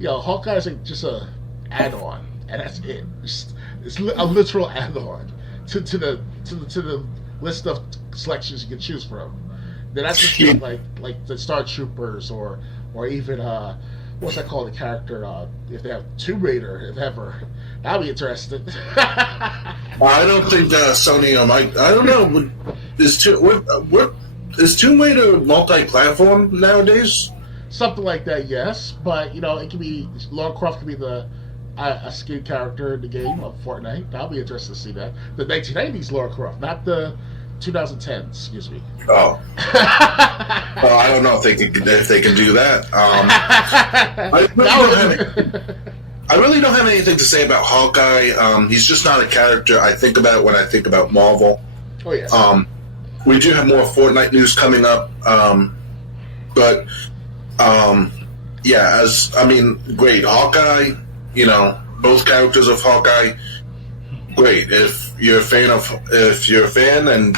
Hawkeye's like just a add-on, and that's it. It's a literal add-on to the list of selections you can choose from. Then I just feel like the Star Troopers or even what's that called, the character, if they have Tomb Raider, if ever, that'll be interesting. I don't think Sony might. I don't know. Is Tomb Raider multi-platform nowadays? Something like that, yes. But it can be Lara Croft can be a skin character in the game of Fortnite. That'll be interesting to see that. The 1990s Lara Croft, not the 2010s. Excuse me. Oh. Well, I don't know if they can do that. I really don't have anything to say about Hawkeye. He's just not a character I think about when I think about Marvel. Oh yes. We do have more Fortnite news coming up, but great Hawkeye. Both characters of Hawkeye. Great. If you're a fan and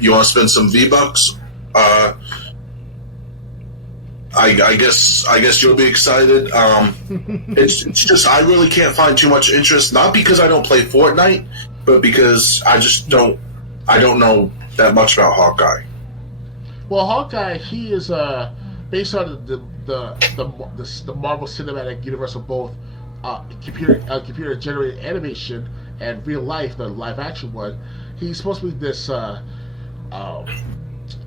you want to spend some V-Bucks, I guess you'll be excited. It's just I really can't find too much interest. Not because I don't play Fortnite, but because I don't know that much about Hawkeye. Well, Hawkeye, he is based on the Marvel Cinematic Universe of both computer generated animation and real life, the live action one. he's supposed to be um,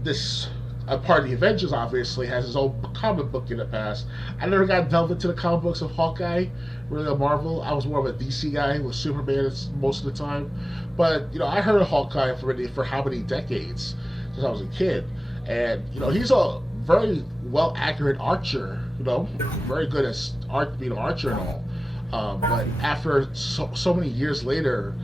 this a part of the Avengers. Obviously, has his own comic book in the past. I never got delved into the comic books of Hawkeye, really a Marvel. I was more of a DC guy with Superman most of the time. But I heard of Hawkeye for how many decades since I was a kid, and he's a very well accurate archer. Very good at being an archer and all. But after so many years later,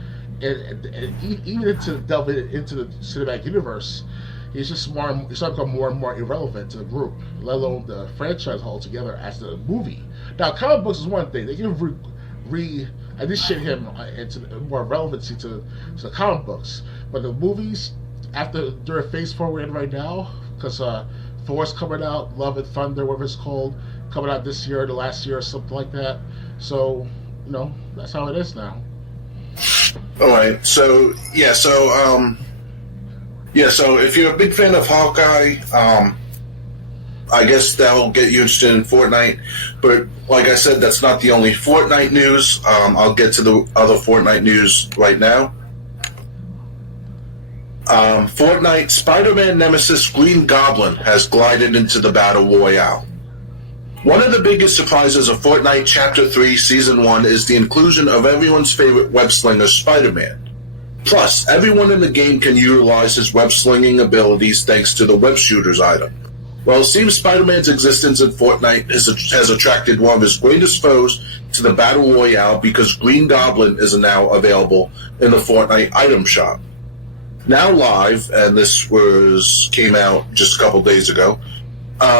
and even to delve into the cinematic universe, he's starting to become more and more irrelevant to the group, let alone the franchise altogether as the movie. Now, comic books is one thing; they can re-initiate him into more relevancy to the comic books. But the movies, during Phase 4 we're in right now, because Thor's coming out, Love and Thunder, whatever it's called, coming out this year, or the last year, or something like that. So, that's how it is now. All right. So if you're a big fan of Hawkeye, I guess that'll get you interested in Fortnite. But like I said, that's not the only Fortnite news. I'll get to the other Fortnite news right now. Fortnite Spider-Man nemesis Green Goblin has glided into the Battle Royale. One of the biggest surprises of Fortnite Chapter 3 Season 1 is the inclusion of everyone's favorite web-slinger Spider-Man. Plus, everyone in the game can utilize his web-slinging abilities thanks to the Web Shooters item. Well, it seems Spider-Man's existence in Fortnite has attracted one of his greatest foes to the Battle Royale because Green Goblin is now available in the Fortnite item shop. Now live, and this came out just a couple days ago,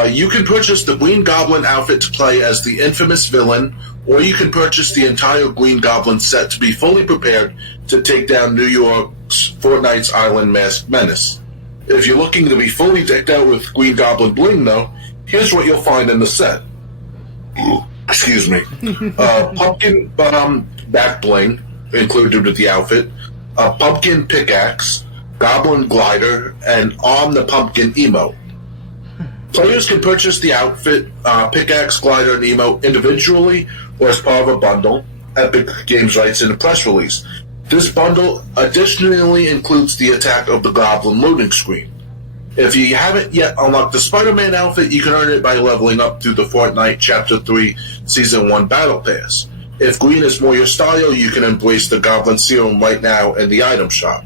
you can purchase the Green Goblin outfit to play as the infamous villain, or you can purchase the entire Green Goblin set to be fully prepared to take down New York's Fortnite's Island Masked Menace. If you're looking to be fully decked out with Green Goblin bling, though, here's what you'll find in the set. Excuse me. Pumpkin bomb back bling included with the outfit, a pumpkin pickaxe, goblin glider, and on the pumpkin emote. Players can purchase the outfit, pickaxe, glider, and emote individually or as part of a bundle. Epic Games writes in a press release. This bundle additionally includes the Attack of the Goblin loading screen. If you haven't yet unlocked the Spider-Man outfit, you can earn it by leveling up through the Fortnite Chapter 3 Season 1 Battle Pass. If green is more your style, you can embrace the Goblin Serum right now in the item shop.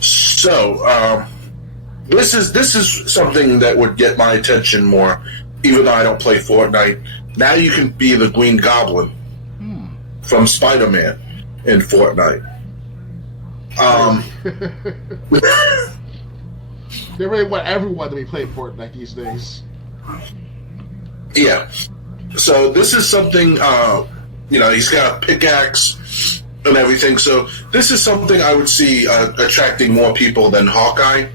So, this is something that would get my attention more, even though I don't play Fortnite. Now you can be the Green Goblin from Spider-Man in Fortnite. They really want everyone to be playing Fortnite these days. Yeah. So this is something, he's got a pickaxe and everything. So this is something I would see attracting more people than Hawkeye.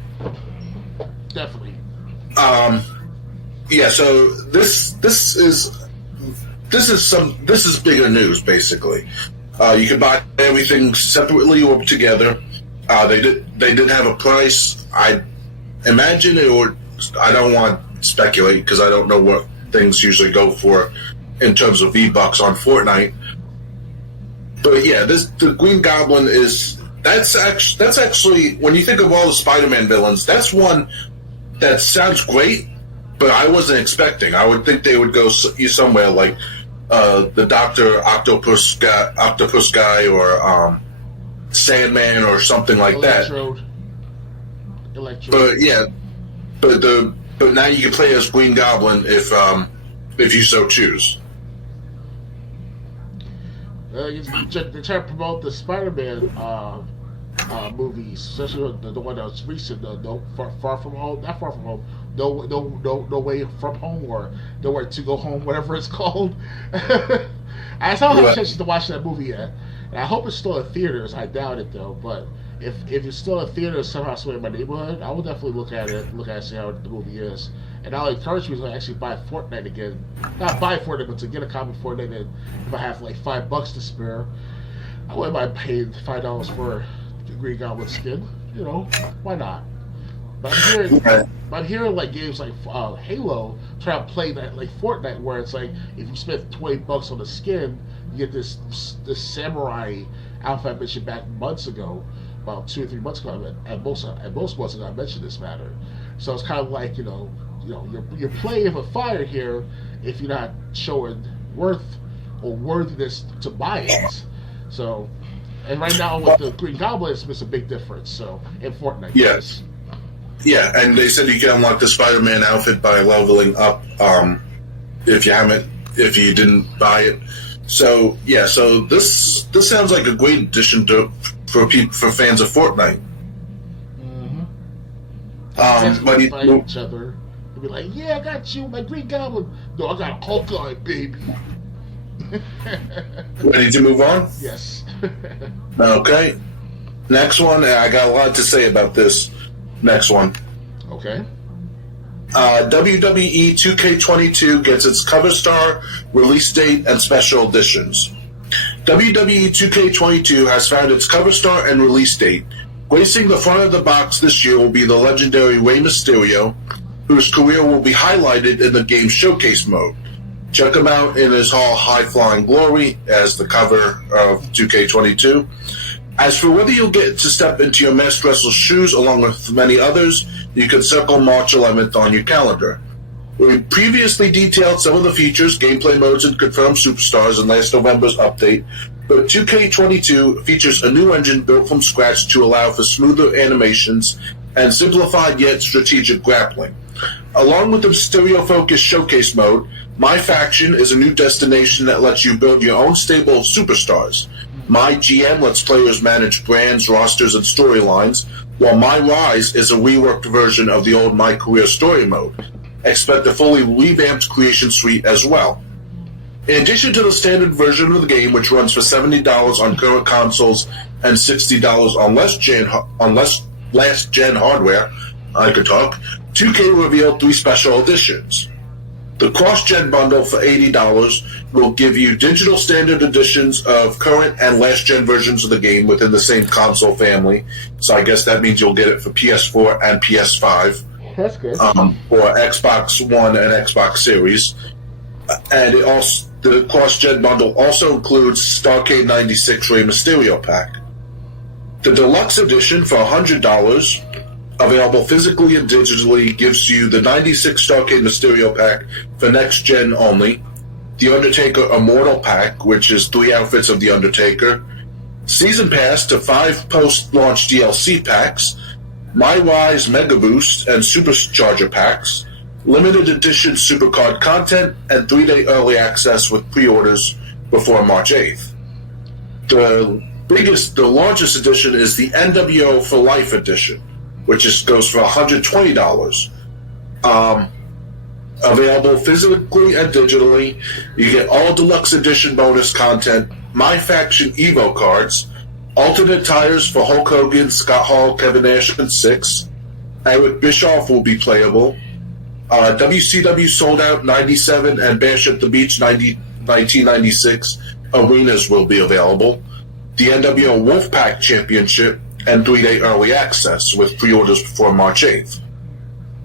Definitely. Yeah. So this is bigger news. Basically, you can buy everything separately or together. They did have a price. I imagine it would. I don't want to speculate because I don't know what things usually go for in terms of V-Bucks on Fortnite. But yeah, the Green Goblin that's actually when you think of all the Spider-Man villains, that's one that sounds great, but I wasn't expecting. I would think they would go somewhere like the Dr. Octopus guy or Sandman or something like Electrode. that. But yeah, but now you can play as Green Goblin if you so choose. They try to promote the Spider-Man movies, especially the one that was recent, Far From Home, not Far From Home, No Way From Home, or Nowhere to Go Home, whatever it's called. I still haven't had a chance to watch that movie yet, and I hope it's still in theaters. I doubt it though, but if it's still in theaters somehow somewhere in my neighborhood, I will definitely look at it, see how the movie is. And I'll encourage people to actually buy Fortnite again. Not buy Fortnite, but to get a copy of Fortnite. And if I have like $5 to spare, I wouldn't mind paying $5 for the Green Goblin skin. Why not? But I'm hearing like games like Halo try to play that like Fortnite, where it's like if you spend $20 on the skin, you get this samurai outfit I mentioned back months ago. about 2 or 3 months ago. At most months ago, I mentioned this matter. So it's kind of like you're playing with fire here if you're not showing worth or worthiness to buy it. So, and right now with the Green Goblin, it's a big difference. So in Fortnite, yes, yeah, and they said you can unlock the Spider-Man outfit by leveling up. If you didn't buy it. So yeah, so this sounds like a great addition for fans of Fortnite. But you fight each other. You'll be like, "Yeah, I got you, my Green Goblin." No, I got Hawkeye, baby. Ready to move on? Yes. Okay. Next one, I got a lot to say about this. Next one. Okay. WWE 2K22 gets its cover star, release date, and special editions. WWE 2K22 has found its cover star and release date. Gracing the front of the box this year will be the legendary Rey Mysterio, whose career will be highlighted in the game's showcase mode. Check him out in his high-flying glory as the cover of 2K22. As for whether you'll get to step into your masked wrestler's shoes along with many others, you can circle March 11th on your calendar. We previously detailed some of the features, gameplay modes, and confirmed superstars in last November's update, but 2K22 features a new engine built from scratch to allow for smoother animations and simplified yet strategic grappling. Along with the stereo-focused showcase mode, My Faction is a new destination that lets you build your own stable of superstars. My GM lets players manage brands, rosters, and storylines, while My Rise is a reworked version of the old My Career story mode. Expect a fully revamped creation suite as well. In addition to the standard version of the game, which runs for $70 on current consoles and $60 on last-gen hardware, I could talk, 2K revealed 3 special editions. The cross-gen bundle for $80 will give you digital standard editions of current and last-gen versions of the game within the same console family. So I guess that means you'll get it for PS4 and PS5. That's good. For Xbox One and Xbox Series. And the cross-gen bundle also includes Starcade 96 Rey Mysterio pack. The deluxe edition for $100, available physically and digitally, gives you the 96 Starcade Mysterio pack for next gen only, the Undertaker Immortal pack, which is 3 outfits of the Undertaker, Season Pass to 5 post-launch DLC packs, My Rise Mega Boost and Supercharger packs, limited edition Supercard content, and 3-day early access with pre-orders before March 8th. The largest edition is the NWO for Life edition, which goes for $120. Available physically and digitally. You get all deluxe edition bonus content, My Faction Evo cards, alternate tires for Hulk Hogan, Scott Hall, Kevin Nash, and Six. Eric Bischoff will be playable. WCW Sold Out 97 and Bash at the Beach 1996 arenas will be available. The NWO Wolfpack Championship and 3-day early access with pre-orders before March 8th.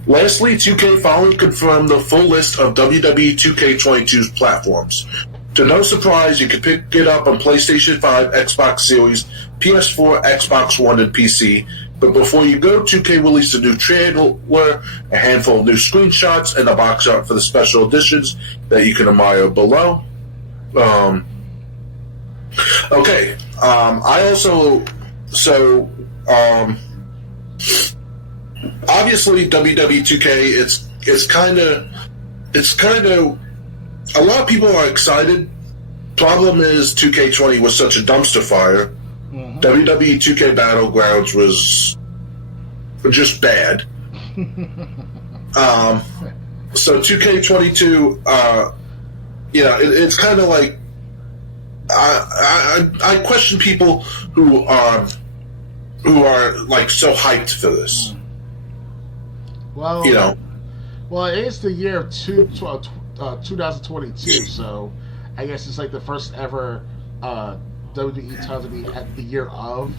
Lastly, 2K finally confirmed the full list of WWE 2K22's platforms. To no surprise, you can pick it up on PlayStation 5, Xbox Series, PS4, Xbox One, and PC. But before you go, 2K released a new trailer, a handful of new screenshots, and a box art for the special editions that you can admire below. Okay. Obviously WWE 2K, it's kind of a lot of people are excited. Problem is 2K20 was such a dumpster fire. Mm-hmm. WWE 2K Battlegrounds was just bad. So 2K22, it's kind of like I question people who are like so hyped for this. Well, well, it is the year of 2022, so I guess it's like the first ever WWE title to be at the year of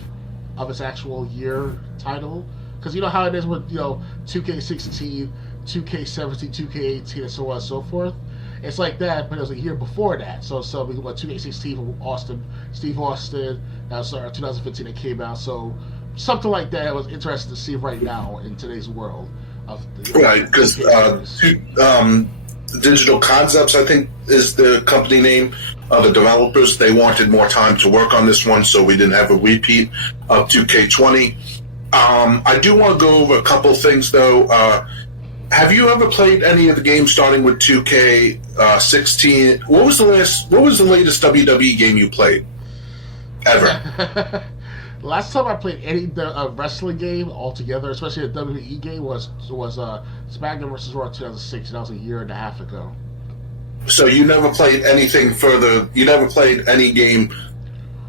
its actual year title. Because you know how it is with 2K16, 2K17, 2K18, and so on and so forth. It's like that, but it was a year before that. So we got 2K16 from Steve Austin. That was 2015 it came out. So something like that was interesting to see right now in today's world of Right, because Digital Concepts, I think, is the company name of the developers. They wanted more time to work on this one, so we didn't have a repeat of 2K20. I do want to go over a couple things, though. Have you ever played any of the games starting with 2K16? What was the latest WWE game you played ever? Last time I played any wrestling game altogether, especially a WWE game, was SmackDown vs. Raw 2006. That was a year and a half ago. So you never played anything further? You never played any game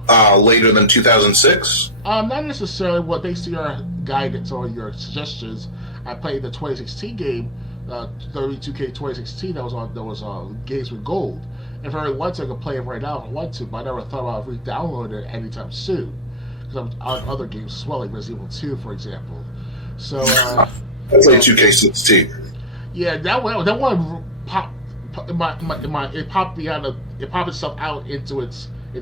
later than 2006? Not necessarily. Well, thanks to your guidance or your suggestions, I played the 2016 game, 32K 2016. That was Games with Gold. If I really wanted to, I could play it right now if I want to, but I never thought about re-downloading it anytime soon. Because I'm on other games as well, like Resident Evil 2, for example. So I played 2K16. Yeah, that one popped it popped itself out into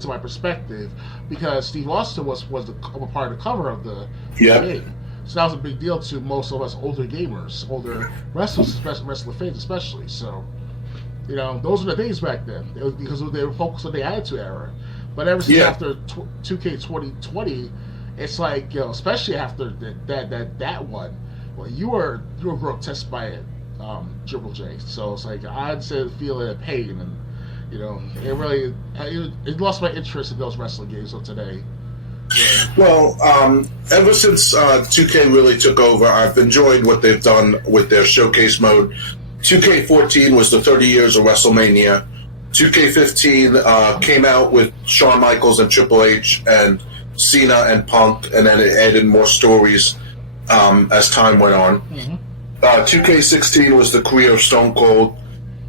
my perspective because Steve Austin was a part of the cover of the game. So that was a big deal to most of us older gamers, older wrestlers, especially wrestling fans, especially. So, those were the days back then because they were focused on the Attitude Era. But ever since after 2K 2020, it's like, especially after that one, well, you were grotesque by it, Triple J. So it's like I'd say feeling of pain, and it really it lost my interest in those wrestling games of today. Yeah. Well, ever since 2K really took over, I've enjoyed what they've done with their showcase mode. 2K14 was the 30 years of WrestleMania. 2K15 came out with Shawn Michaels and Triple H and Cena and Punk, and then it added more stories as time went on. Mm-hmm. 2K16 was the career of Stone Cold.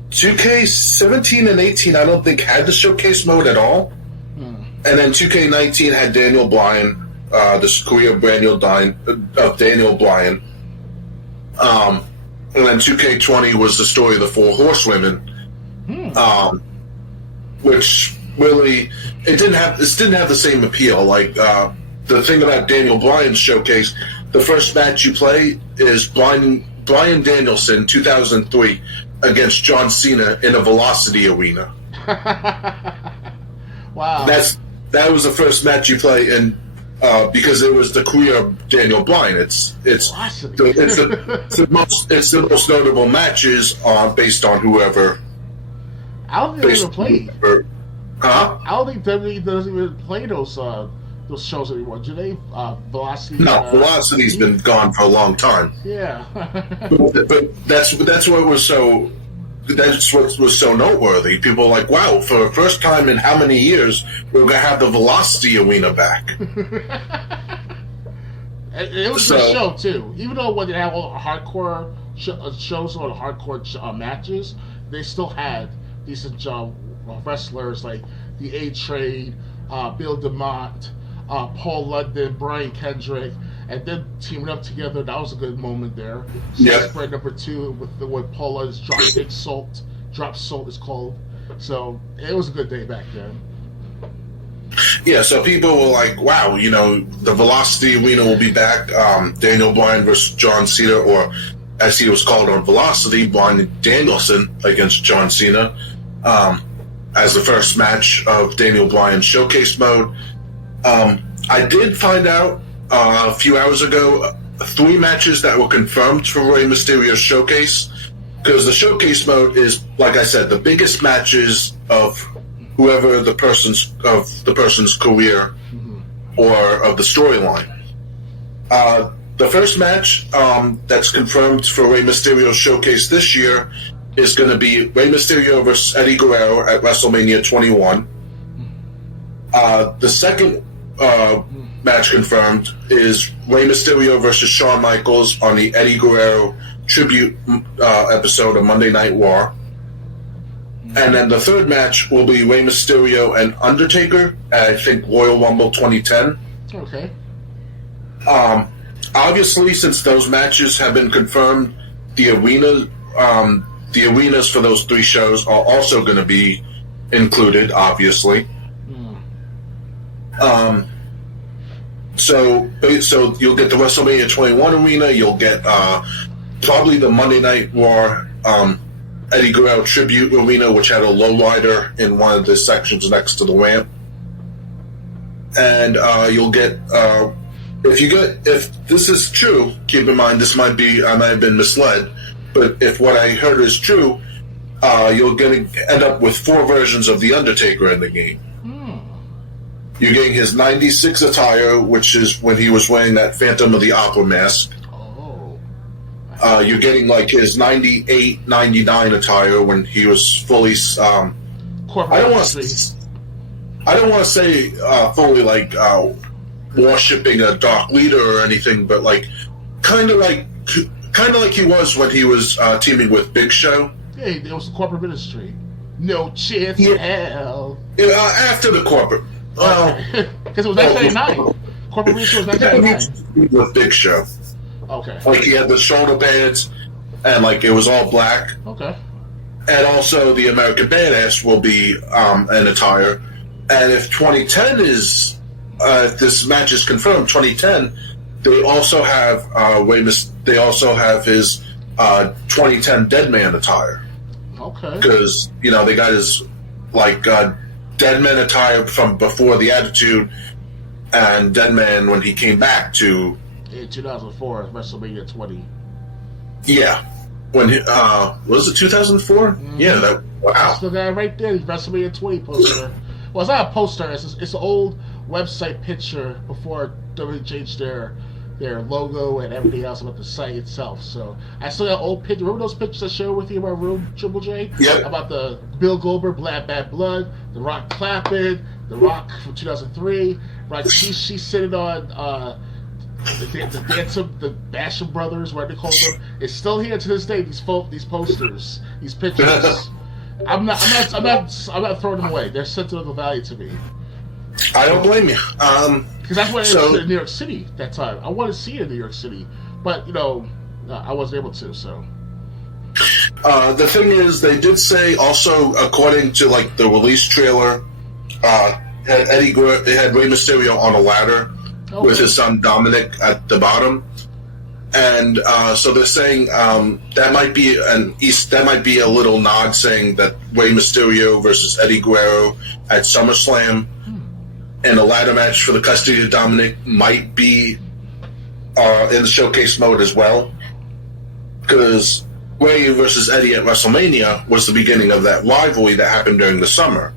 2K17 and 18 I don't think had the showcase mode at all. And then 2K19 had Daniel Bryan, this career of Daniel Bryan. And then 2K20 was the story of the Four Horsewomen, which really didn't have the same appeal. Like the thing about Daniel Bryan's showcase, the first match you play is Bryan Danielson 2003 against John Cena in a Velocity arena. Wow. That was the first match you play, and because it was the career of Daniel Bryan. It's the most notable matches based on whoever. I don't think they even play. Huh? I don't think WWE doesn't even play those shows anymore. Do they? Velocity. No, Velocity's been gone for a long time. Yeah. but that's what was so. That's what was so noteworthy. People were like, wow, for the first time in how many years, we're going to have the Velocity Arena back. It was a good show, too. Even though when they had all the hardcore shows or the hardcore matches, they still had decent wrestlers like the A-Train, Bill DeMott, Paul London, Brian Kendrick, and then teaming up together. That was a good moment there. Spread number 2 with Paul London's Drop Salt is called. So it was a good day back then. Yeah, so people were like, wow, the Velocity Arena will be back. Daniel Bryan versus John Cena, or as he was called on Velocity, Bryan Danielson against John Cena, as the first match of Daniel Bryan's showcase mode. I did find out a few hours ago 3 matches that were confirmed for Rey Mysterio's showcase, because the showcase mode is, like I said, the biggest matches of whoever the person's career or of the storyline. The first match that's confirmed for Rey Mysterio's showcase this year is going to be Rey Mysterio versus Eddie Guerrero at WrestleMania 21. The second match confirmed is Rey Mysterio versus Shawn Michaels on the Eddie Guerrero tribute episode of Monday Night Raw. And then the third match will be Rey Mysterio and Undertaker at, I think, Royal Rumble 2010. Okay. Obviously, since those matches have been confirmed, the arenas for those 3 shows are also going to be included, obviously. So you'll get the WrestleMania 21 arena. You'll get probably the Monday Night Raw Eddie Guerrero tribute arena, which had a lowrider in one of the sections next to the ramp. And you'll get if this is true, keep in mind I might have been misled, but if what I heard is true, you're going to end up with 4 versions of The Undertaker in the game. You're getting his 96 attire, which is when he was wearing that Phantom of the Opera mask. You're getting like his 98, 99 attire when he was fully. I don't want to say fully like worshipping a dark leader or anything, but like kind of like he was when he was teaming with Big Show. Yeah, there was the corporate ministry. No chance in hell. After the corporate. Because it was 1999. Corporate ministry was 1999. With Big Show. Okay. Like he had the shoulder pads, and like it was all black. Okay. And also the American Badass will be an attire. And if 2010 is, if this match is confirmed, 2010, they also have They also have his 2010 Deadman attire. Okay. Because they got his like Deadman attire from before the Attitude, and Deadman when he came back to. In 2004, WrestleMania 20. Yeah. When was it 2004? Mm-hmm. Yeah, that wow. Still got it right there, the WrestleMania 20 poster. Well, it's not a poster, it's an old website picture before WWE changed their logo and everything else about the site itself. So I still got old pictures. Remember those pictures I showed with you in my room, Triple J? Yep. About the Bill Goldberg, Bad Blood, The Rock clapping, The Rock from 2003. Right, she's sitting on the Basham Brothers, what they call them, it's still here to this day. These posters, these pictures. I'm not throwing them away. They're sentimental value to me. I don't blame you. Because that's what it was in New York City that time. I wanted to see it in New York City, but I wasn't able to. So the thing is, they did say also, according to like the release trailer, they had Rey Mysterio on a ladder. Okay. With his son Dominic at the bottom, and so they're saying that might be a little nod saying that Rey Mysterio versus Eddie Guerrero at SummerSlam, and a ladder match for the custody of Dominic might be in the showcase mode as well, because Rey versus Eddie at WrestleMania was the beginning of that rivalry that happened during the summer.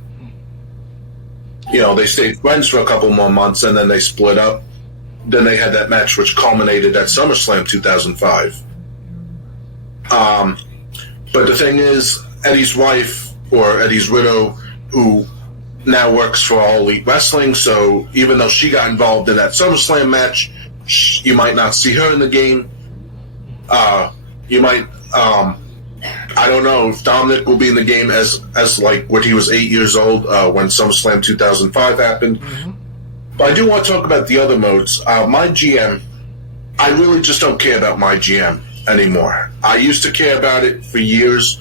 They stayed friends for a couple more months, and then they split up. Then they had that match which culminated at SummerSlam 2005. But the thing is, Eddie's wife, or Eddie's widow, who now works for All Elite Wrestling, so even though she got involved in that SummerSlam match, you might not see her in the game. You might... I don't know if Dominic will be in the game as like when he was 8 years old when SummerSlam 2005 happened. Mm-hmm. But I do want to talk about the other modes. My GM, I really just don't care about my GM anymore. I used to care about it for years,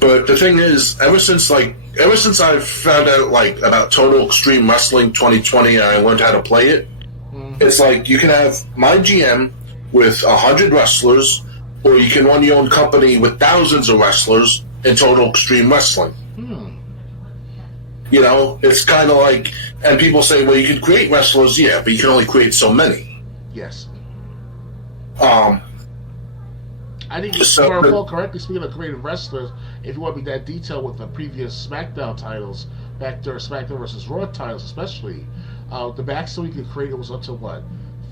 but the thing is, ever since I found out like about Total Extreme Wrestling 2020 and I learned how to play it, it's like you can have my GM with 100 wrestlers. Or you can run your own company with thousands of wrestlers in Total Extreme Wrestling. It's kind of like, and people say, well, you can create wrestlers, yeah, but you can only create so many. Yes. I think if I recall correctly, speaking of creating wrestlers, if you want to be that detailed with the previous SmackDown titles, back there, SmackDown versus Raw titles especially, the maximum you could create was up to what,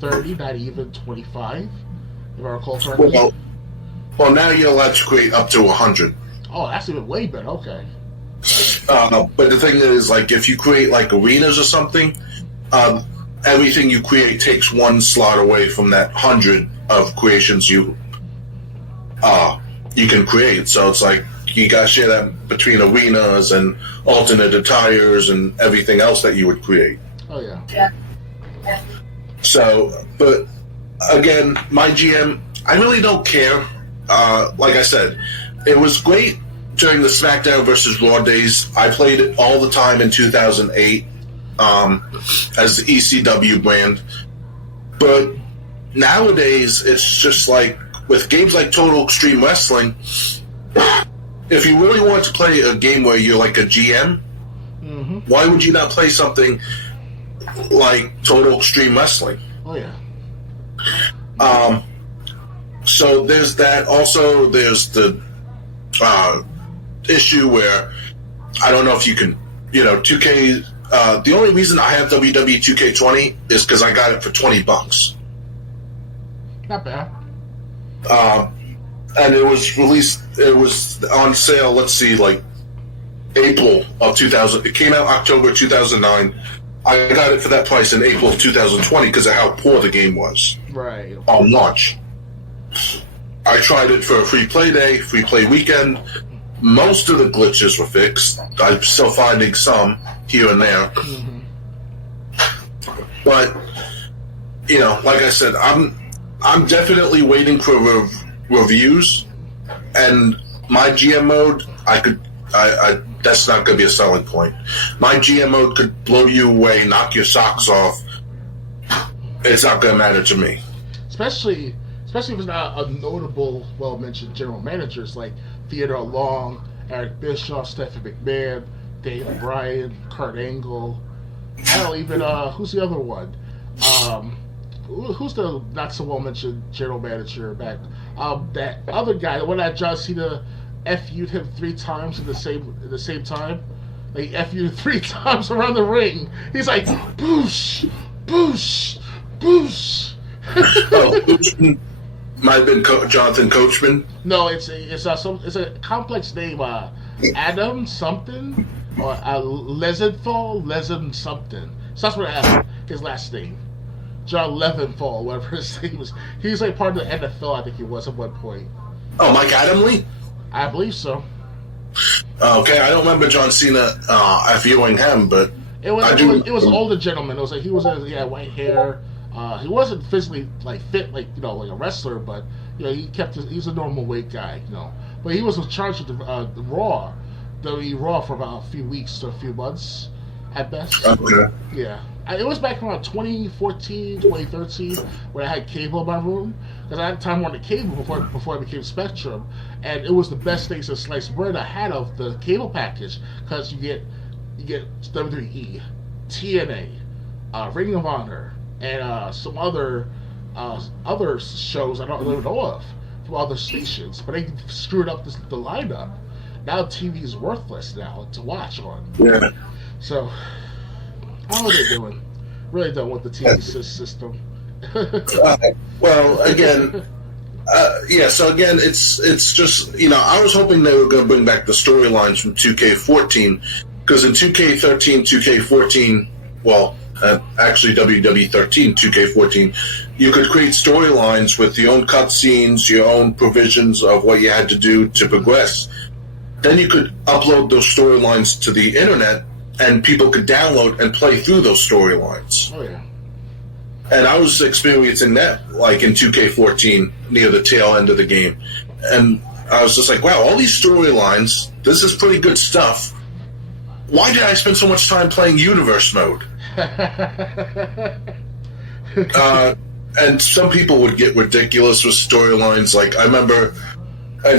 30, not even 25, if I recall correctly? Well, now you're allowed to create up to 100. Oh, that's even way better. Okay. But the thing is, like, if you create like arenas or something, everything you create takes one slot away from that 100 of creations you can create. So it's like you gotta share that between arenas and alternate attires and everything else that you would create. Oh yeah. So, but again, my GM, I really don't care. Like I said, it was great during the SmackDown versus Raw days. I played it all the time in 2008. as the ECW brand. But nowadays, it's just like with games like Total Extreme Wrestling, if you really want to play a game where you're like a GM, why would you not play something like Total Extreme Wrestling? Oh, yeah. So there's that. Also, there's the issue where I don't know if you can, 2K. The only reason I have WWE 2K20 is because I got it for $20. Not bad. And it was released. It was on sale. Let's see, like April of 2000. It came out October 2009. I got it for that price in April of 2020 because of how poor the game was. Right. On launch. I tried it for a free play day, free play weekend. Most of the glitches were fixed. I'm still finding some here and there. But, like I said, I'm definitely waiting for reviews, and my GM mode, I that's not going to be a selling point. My GM mode could blow you away, knock your socks off. It's not going to matter to me. Especially if it's not a notable, well-mentioned general managers like Theodore Long, Eric Bischoff, Stephanie McMahon, Dave Bryan, Kurt Angle. Hell, even who's the other one? Who's the not so well-mentioned general manager back? That other guy, the one that John Cena FU'd him 3 times in the same time. Like FU'd 3 times around the ring. He's like, boosh, boosh, boosh. Coachman might have been Jonathan Coachman. No, it's a complex name. Adam something or Lesenthal something. So that's what happened. His last name, John Leventhal, whatever his name was. He's like part of the NFL. I think he was at one point. Oh, Mike Adamle? I believe so. Okay, I don't remember John Cena viewing him, but it was an older gentleman. It was like he had white hair. He wasn't physically fit like a wrestler, but he's a normal weight guy, But he was in charge of the Raw, WWE Raw for about a few weeks to a few months at best. Okay. Yeah. It was back around 2014, 2013 when I had cable in my room. Because I had time on the cable before it became Spectrum. And it was the best thing since sliced bread I had of the cable package. Because you get WWE, TNA, Ring of Honor, and some other shows I don't really know of from other stations. But they screwed up the lineup. Now TV is worthless now to watch on. Yeah. So, how are they doing? Really don't want the TV system. Well, again, so again, it's just, I was hoping they were going to bring back the storylines from 2K14, because in 2K13, 2K14, well, actually WWE 13, 2K14, you could create storylines with your own cutscenes, your own provisions of what you had to do to progress. Then you could upload those storylines to the internet, and people could download and play through those storylines. Oh, yeah. And I was experiencing that, like, in 2K14, near the tail end of the game. And I was just like, wow, all these storylines, this is pretty good stuff. Why did I spend so much time playing Universe mode? And some people would get ridiculous with storylines. Like, I remember, and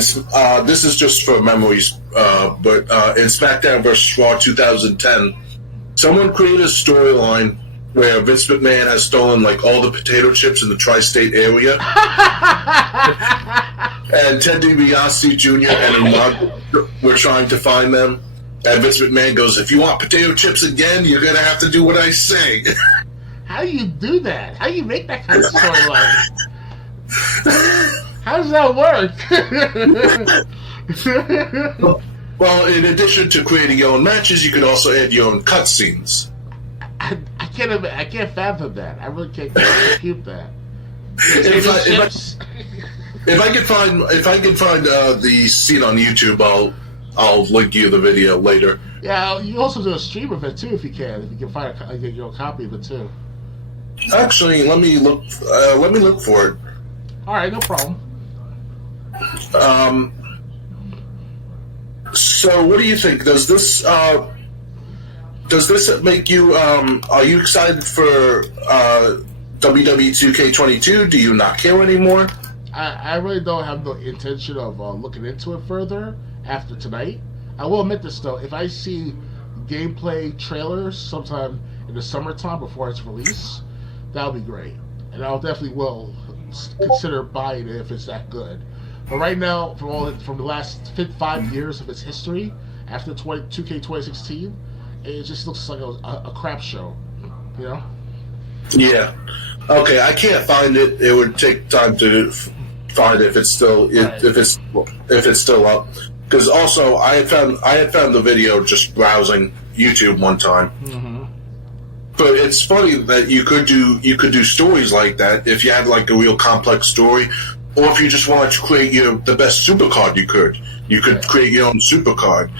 this is just for memories, but in SmackDown vs. Raw 2010, someone created a storyline where Vince McMahon has stolen all the potato chips in the tri-state area, and Ted DiBiase Jr. and Ahmad were trying to find them. And Vince McMahon goes, "If you want potato chips again, you're gonna have to do what I say." How do you do that? How do you make that kind of storyline? How does that work? Well, in addition to creating your own matches, you could also add your own cutscenes. I can't fathom that. I really can't compute that. If I can find the scene on YouTube, I'll link you the video later. Yeah, you also do a stream of it too if you can. If you can find a copy of it too. Actually, let me look for it. All right, no problem. So, what do you think? Does this does this make you? Are you excited for WWE 2K22? Do you not care anymore? I really don't have no intention of looking into it further after tonight. I will admit this though, if I see gameplay trailers sometime in the summertime before its release, that'll be great, and I'll definitely will consider buying it if it's that good. But right now, from the last 5 years of its history, after 2K 2016, it just looks like a crap show, you know? Yeah. Okay, I can't find it. It would take time to find if it's still Right. if it's still up. Because also, I had found the video just browsing YouTube one time. Mm-hmm. But it's funny that you could do stories like that if you had like a real complex story, or if you just wanted to create the best supercard you could. You could create your own supercard.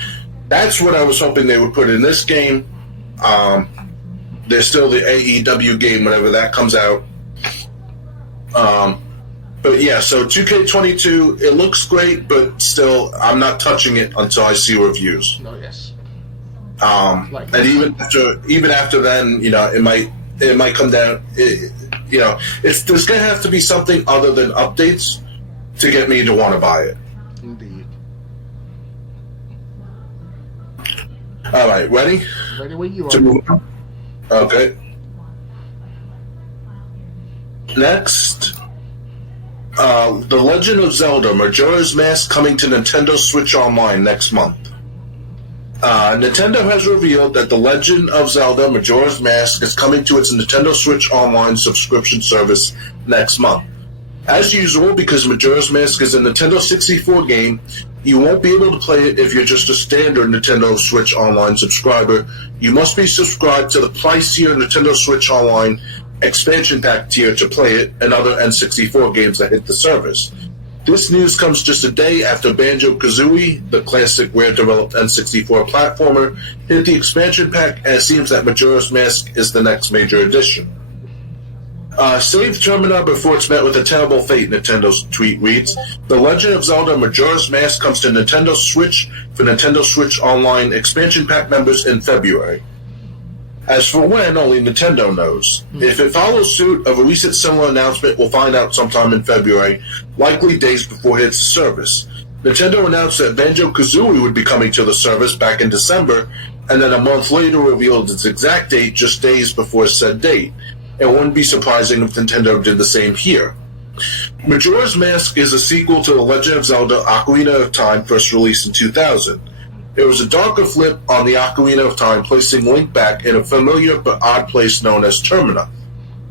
That's what I was hoping they would put in this game. There's still the AEW game whenever that comes out. But yeah, so 2K22, it looks great, but still, I'm not touching it until I see reviews. No, yes. And even after then, it might come down. There's gonna have to be something other than updates to get me to want to buy it. Indeed. All right, ready? Ready when you To are. move on? Okay. Next, The Legend of Zelda: Majora's Mask coming to Nintendo Switch Online next month. Nintendo has revealed that The Legend of Zelda: Majora's Mask is coming to its Nintendo Switch Online subscription service next month. As usual, because Majora's Mask is a Nintendo 64 game, you won't be able to play it if you're just a standard Nintendo Switch Online subscriber. You must be subscribed to the pricier Nintendo Switch Online expansion pack tier to play it and other N64 games that hit the service. This news comes just a day after Banjo-Kazooie, the classic Rare-developed N64 platformer, hit the expansion pack, and it seems that Majora's Mask is the next major addition. Save Termina before it's met with a terrible fate, Nintendo's tweet reads. The Legend of Zelda Majora's Mask comes to Nintendo Switch for Nintendo Switch Online expansion pack members in February. As for when, only Nintendo knows. If it follows suit of a recent similar announcement, we'll find out sometime in February, likely days before it hits the service. Nintendo announced that Banjo-Kazooie would be coming to the service back in December, and then a month later revealed its exact date just days before said date. It wouldn't be surprising if Nintendo did the same here. Majora's Mask is a sequel to The Legend of Zelda Ocarina of Time, first released in 2000. It was a darker flip on the Ocarina of Time, placing Link back in a familiar but odd place known as Termina.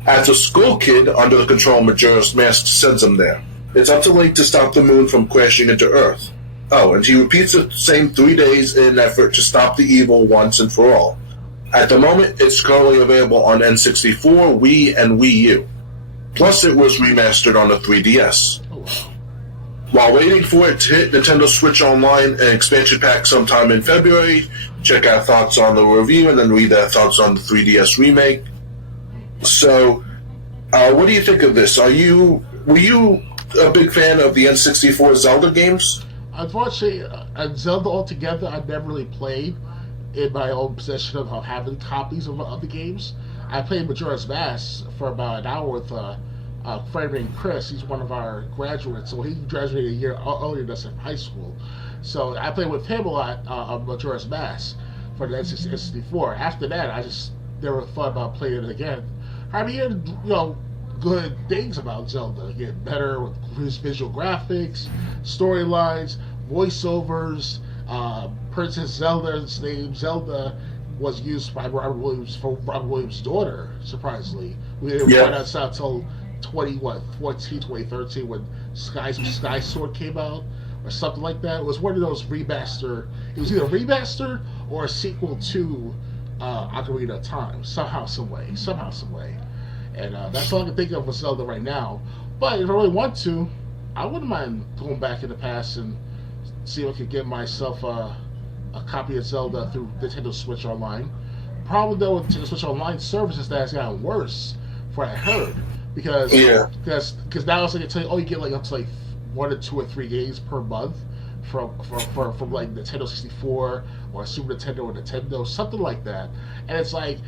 As a Skull Kid, under the control of Majora's Mask sends him there. It's up to Link to stop the moon from crashing into Earth. Oh, and he repeats the same 3 days in an effort to stop the evil once and for all. At the moment, it's currently available on N64, Wii, and Wii U. Plus, it was remastered on the 3DS. Oh, wow. While waiting for it to hit Nintendo Switch Online and expansion pack sometime in February, check our thoughts on the review and then read our thoughts on the 3DS remake. So, what do you think of this? Were you a big fan of the N64 Zelda games? Unfortunately, Zelda altogether, I never really played in my own possession of having copies of the games. I played Majora's Mask for about an hour with a friend named Chris. He's one of our graduates, so he graduated a year earlier than us in high school. So I played with him a lot of Majora's Mask for the N64. After that, I just never thought about playing it again. I mean, good things about Zelda. Get better with his visual graphics, storylines, voiceovers. Princess Zelda's name, Zelda, was used by Robert Williams for Robert Williams' daughter, surprisingly. We didn't find out until 2013, when Sky Sword came out, or something like that. It was one of those remaster. It was either a remaster or a sequel to Ocarina of Time, somehow, some way. And that's all I can think of with Zelda right now. But if I really want to, I wouldn't mind going back in the past and see if I could get myself a copy of Zelda through Nintendo Switch Online. Problem though with Nintendo Switch Online services that has gotten worse, for what I heard, because now it's like they tell you, you get like up to like 1 or 2 or 3 games per month from like Nintendo 64 or Super Nintendo or Nintendo, something like that. And it's like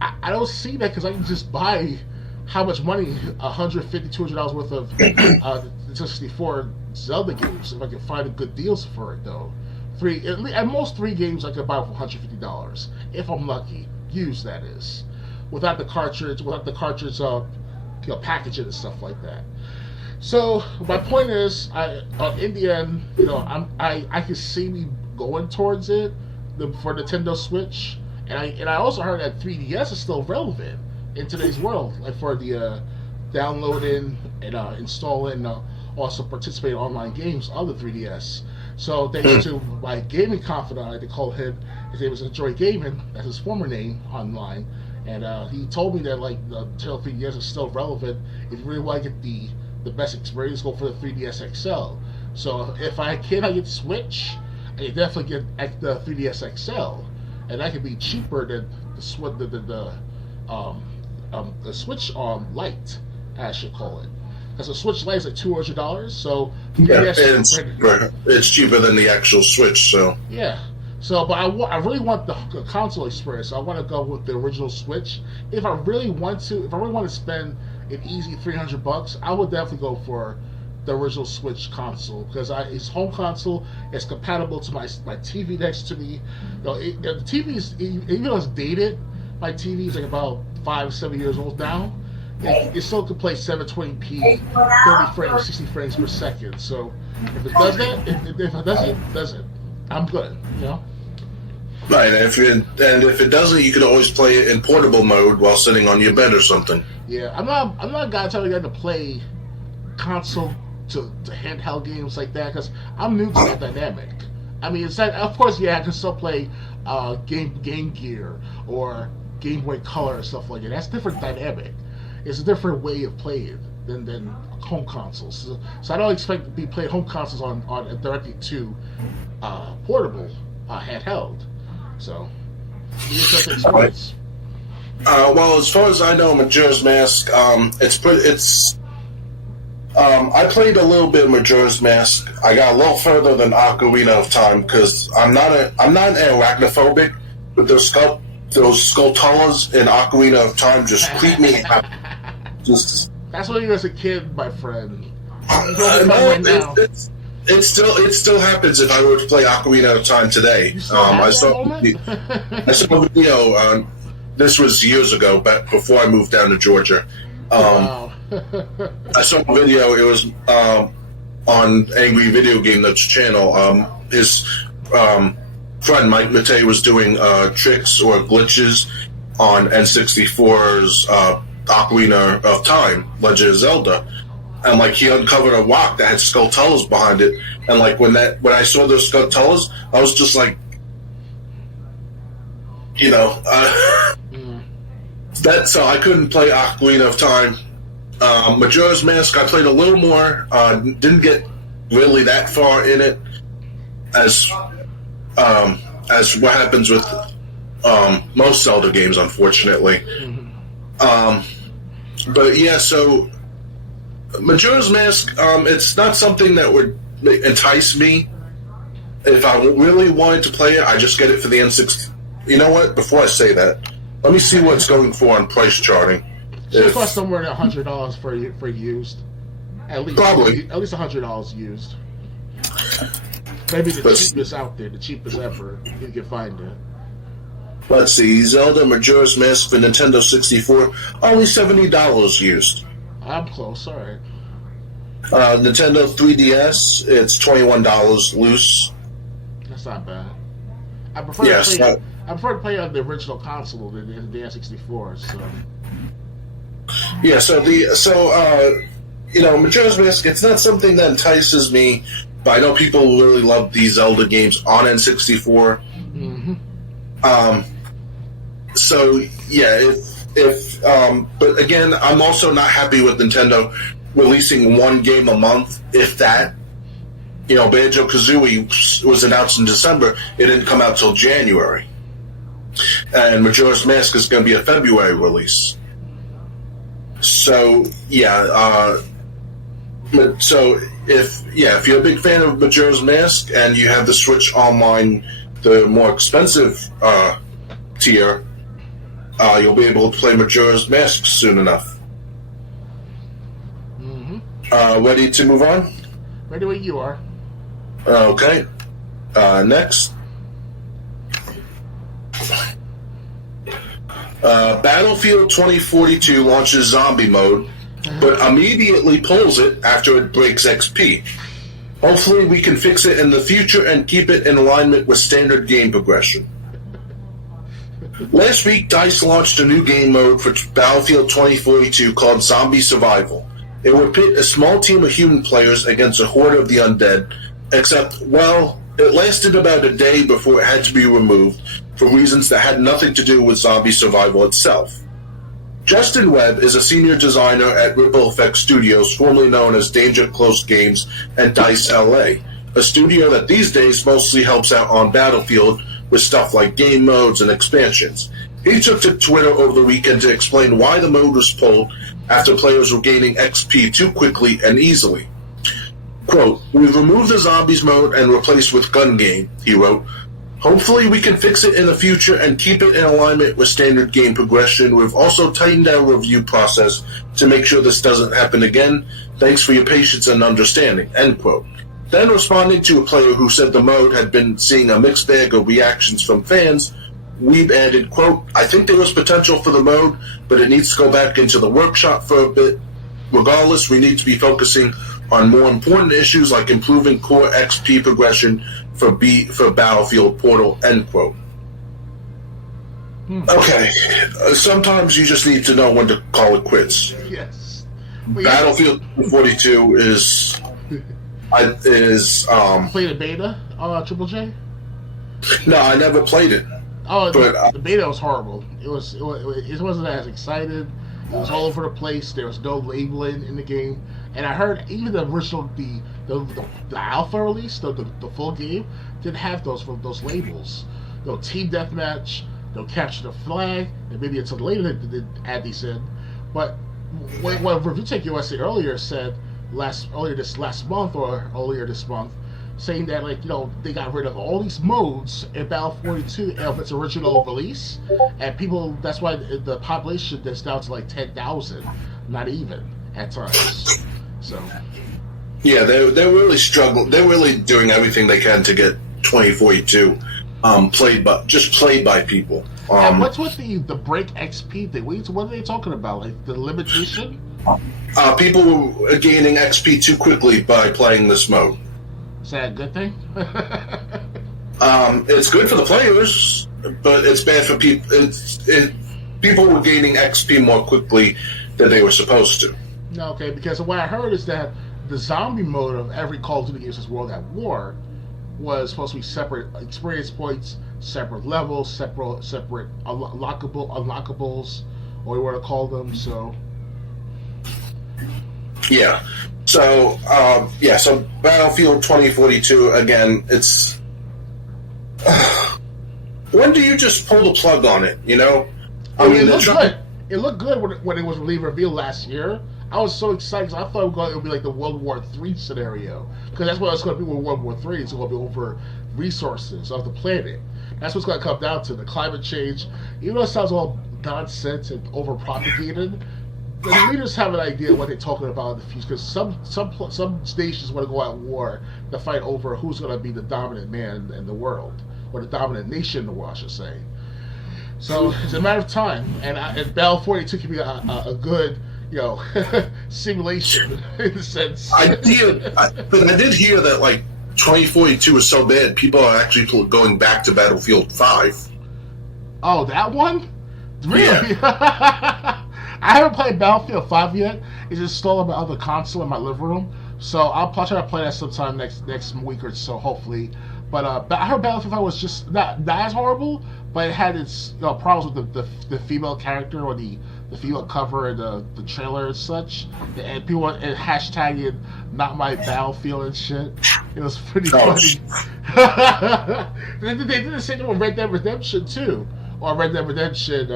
I don't see that because I can just buy how much money $150, $200 worth of Nintendo 64 Zelda games if I can find good deals for it though. At most three games I could buy for $150 if I'm lucky. Used, that is, without the cartridge, packaging and stuff like that. So my point is, in the end, I can see me going towards it for Nintendo Switch, and I also heard that 3DS is still relevant in today's world, like for the downloading and installing, also participate in online games on the 3DS. So thanks to my gaming confidant, I like to call him. His name is Enjoy Gaming. That's his former name online, and he told me that like the Nintendo 3DS is still relevant. If you really want to get the best experience, go for the 3DS XL. So if I cannot get Switch, I can definitely get the 3DS XL, and that could be cheaper than the Switch Lite, I should call it. Because the Switch Lite is like $200, so yeah, it's cheaper than the actual Switch. So yeah, so but I really want the console experience. So I want to go with the original Switch. If I really want to spend an easy $300, I would definitely go for the original Switch console because it's home console. It's compatible to my TV next to me. The TV is, even though it's dated, my TV is like about 5-7 years old now. It still can play 720p, 30 frames, 60 frames per second. So if it does that, if it does it, I'm good. Right, and if it doesn't, you could always play it in portable mode while sitting on your bed or something. Yeah, I'm not a guy telling you to play console to handheld games like that because I'm new to that dynamic. I mean, it's that, of course, yeah, I can still play Game Gear or Game Boy Color and stuff like that. That's a different dynamic. It's a different way of playing than home consoles. So I don't expect to be playing home consoles on directly to portable handheld. So it's an experience. Well, as far as I know, Majora's Mask, I played a little bit of Majora's Mask. I got a little further than Ocarina of Time because I'm not an arachnophobic, but those Skulltulas in Ocarina of Time just creep me out. That's what you as a kid, my friend. It still happens if I were to play Ocarina of Time today. I saw a video. This was years ago, but before I moved down to Georgia. Wow. I saw a video. It was on Angry Video Game Nuts channel. His friend Mike Matei was doing tricks or glitches on N64's Ocarina of Time, Legend of Zelda, and like he uncovered a rock that had Skulltulas behind it, and like when I saw those Skulltulas, I was just like, that. So I couldn't play Ocarina of Time. Majora's Mask, I played a little more. Didn't get really that far in it, as what happens with most Zelda games, unfortunately. But yeah, so Majora's Mask, it's not something that would entice me. If I really wanted to play it, I just get it for the N64. You know what? Before I say that, let me see what's going for on price charting. It costs somewhere around $100 for used. At least $100 used. Maybe the cheapest out there, the cheapest ever. You can find it. Let's see, Zelda Majora's Mask for Nintendo 64, only $70 used. I'm close, alright. Nintendo 3DS, it's $21 loose. That's not bad. I prefer to play on the original console than the N64. So. Yeah, Majora's Mask, it's not something that entices me, but I know people really love these Zelda games on N64. Mm-hmm. So yeah, but again, I'm also not happy with Nintendo releasing one game a month, if that. Banjo-Kazooie was announced in December. It didn't come out till January. And Majora's Mask is going to be a February release. So, yeah. So, if you're a big fan of Majora's Mask and you have the Switch Online, the more expensive tier, you'll be able to play Majora's Mask soon enough. Ready to move on? Ready where you are. Okay. Next. Battlefield 2042 launches zombie mode, but immediately pulls it after it breaks XP. Hopefully we can fix it in the future and keep it in alignment with standard game progression. Last week, DICE launched a new game mode for Battlefield 2042 called Zombie Survival. It would pit a small team of human players against a horde of the undead, except, well, it lasted about a day before it had to be removed for reasons that had nothing to do with zombie survival itself. Justin Webb is a senior designer at Ripple Effect Studios, formerly known as Danger Close Games and DICE LA, a studio that these days mostly helps out on Battlefield with stuff like game modes and expansions. He took to Twitter over the weekend to explain why the mode was pulled after players were gaining XP too quickly and easily. Quote, "We've removed the zombies mode and replaced with gun game," he wrote. "Hopefully we can fix it in the future and keep it in alignment with standard game progression. We've also tightened our review process to make sure this doesn't happen again. Thanks for your patience and understanding," end quote. Then responding to a player who said the mode had been seeing a mixed bag of reactions from fans, Weeb added, quote, "I think there was potential for the mode, but it needs to go back into the workshop for a bit. Regardless, we need to be focusing on more important issues like improving core XP progression for Battlefield Portal," end quote. Okay, sometimes you just need to know when to call it quits. Yes. Battlefield 42 is played a beta, Triple J? No, I never played it. Oh, but the beta was horrible. It wasn't as excited. It was all over the place. There was no labeling in the game, and I heard even the original the alpha release, the full game, didn't have those labels. No team deathmatch, no capture the flag, and maybe until later they did add these in. But what ReviewTech USA earlier said earlier this month, saying that they got rid of all these modes in Battle 42 of its original release, and people, that's why the population is down to like 10,000, not even at times. So yeah, they're really struggling. They're really doing everything they can to get 2042 played by people. And what's with the break XP thing? What are they talking about? Like the limitation? People were gaining XP too quickly by playing this mode. Is that a good thing? It's good for the players, but it's bad for people. People were gaining XP more quickly than they were supposed to. No, okay, because what I heard is that the zombie mode of every Call of Duty game since World at War was supposed to be separate experience points, separate levels, separate unlockables, or you want to call them. So yeah. So, so Battlefield 2042, again, it's... when do you just pull the plug on it, you know? It looked good. It looked good when it was revealed last year. I was so excited because I thought it would be like the World War III scenario. Because that's what it's going to be with World War III. It's going to be over resources of the planet. That's what's going to come down to, the climate change. Even though it sounds all nonsense and over-propagated, the leaders have an idea of what they're talking about in the future, because some nations want to go at war to fight over who's going to be the dominant man in the world, or the dominant nation in the world, I should say. So it's a matter of time, and Battle 42 can be a good, simulation in a sense. But I did hear that 2042 is so bad, people are actually going back to Battlefield 5. Oh, that one? Really? Yeah. I haven't played Battlefield 5 yet. It's installed on my other console in my living room, so I'll try to play that sometime next week or so, hopefully. But I heard Battlefield 5 was just not as horrible, but it had its problems with the female character, or the female cover and the trailer and such, and people were hashtagging "not my Battlefield" and shit. It was pretty funny. They did the same thing with Red Dead Redemption too, or Red Dead Redemption.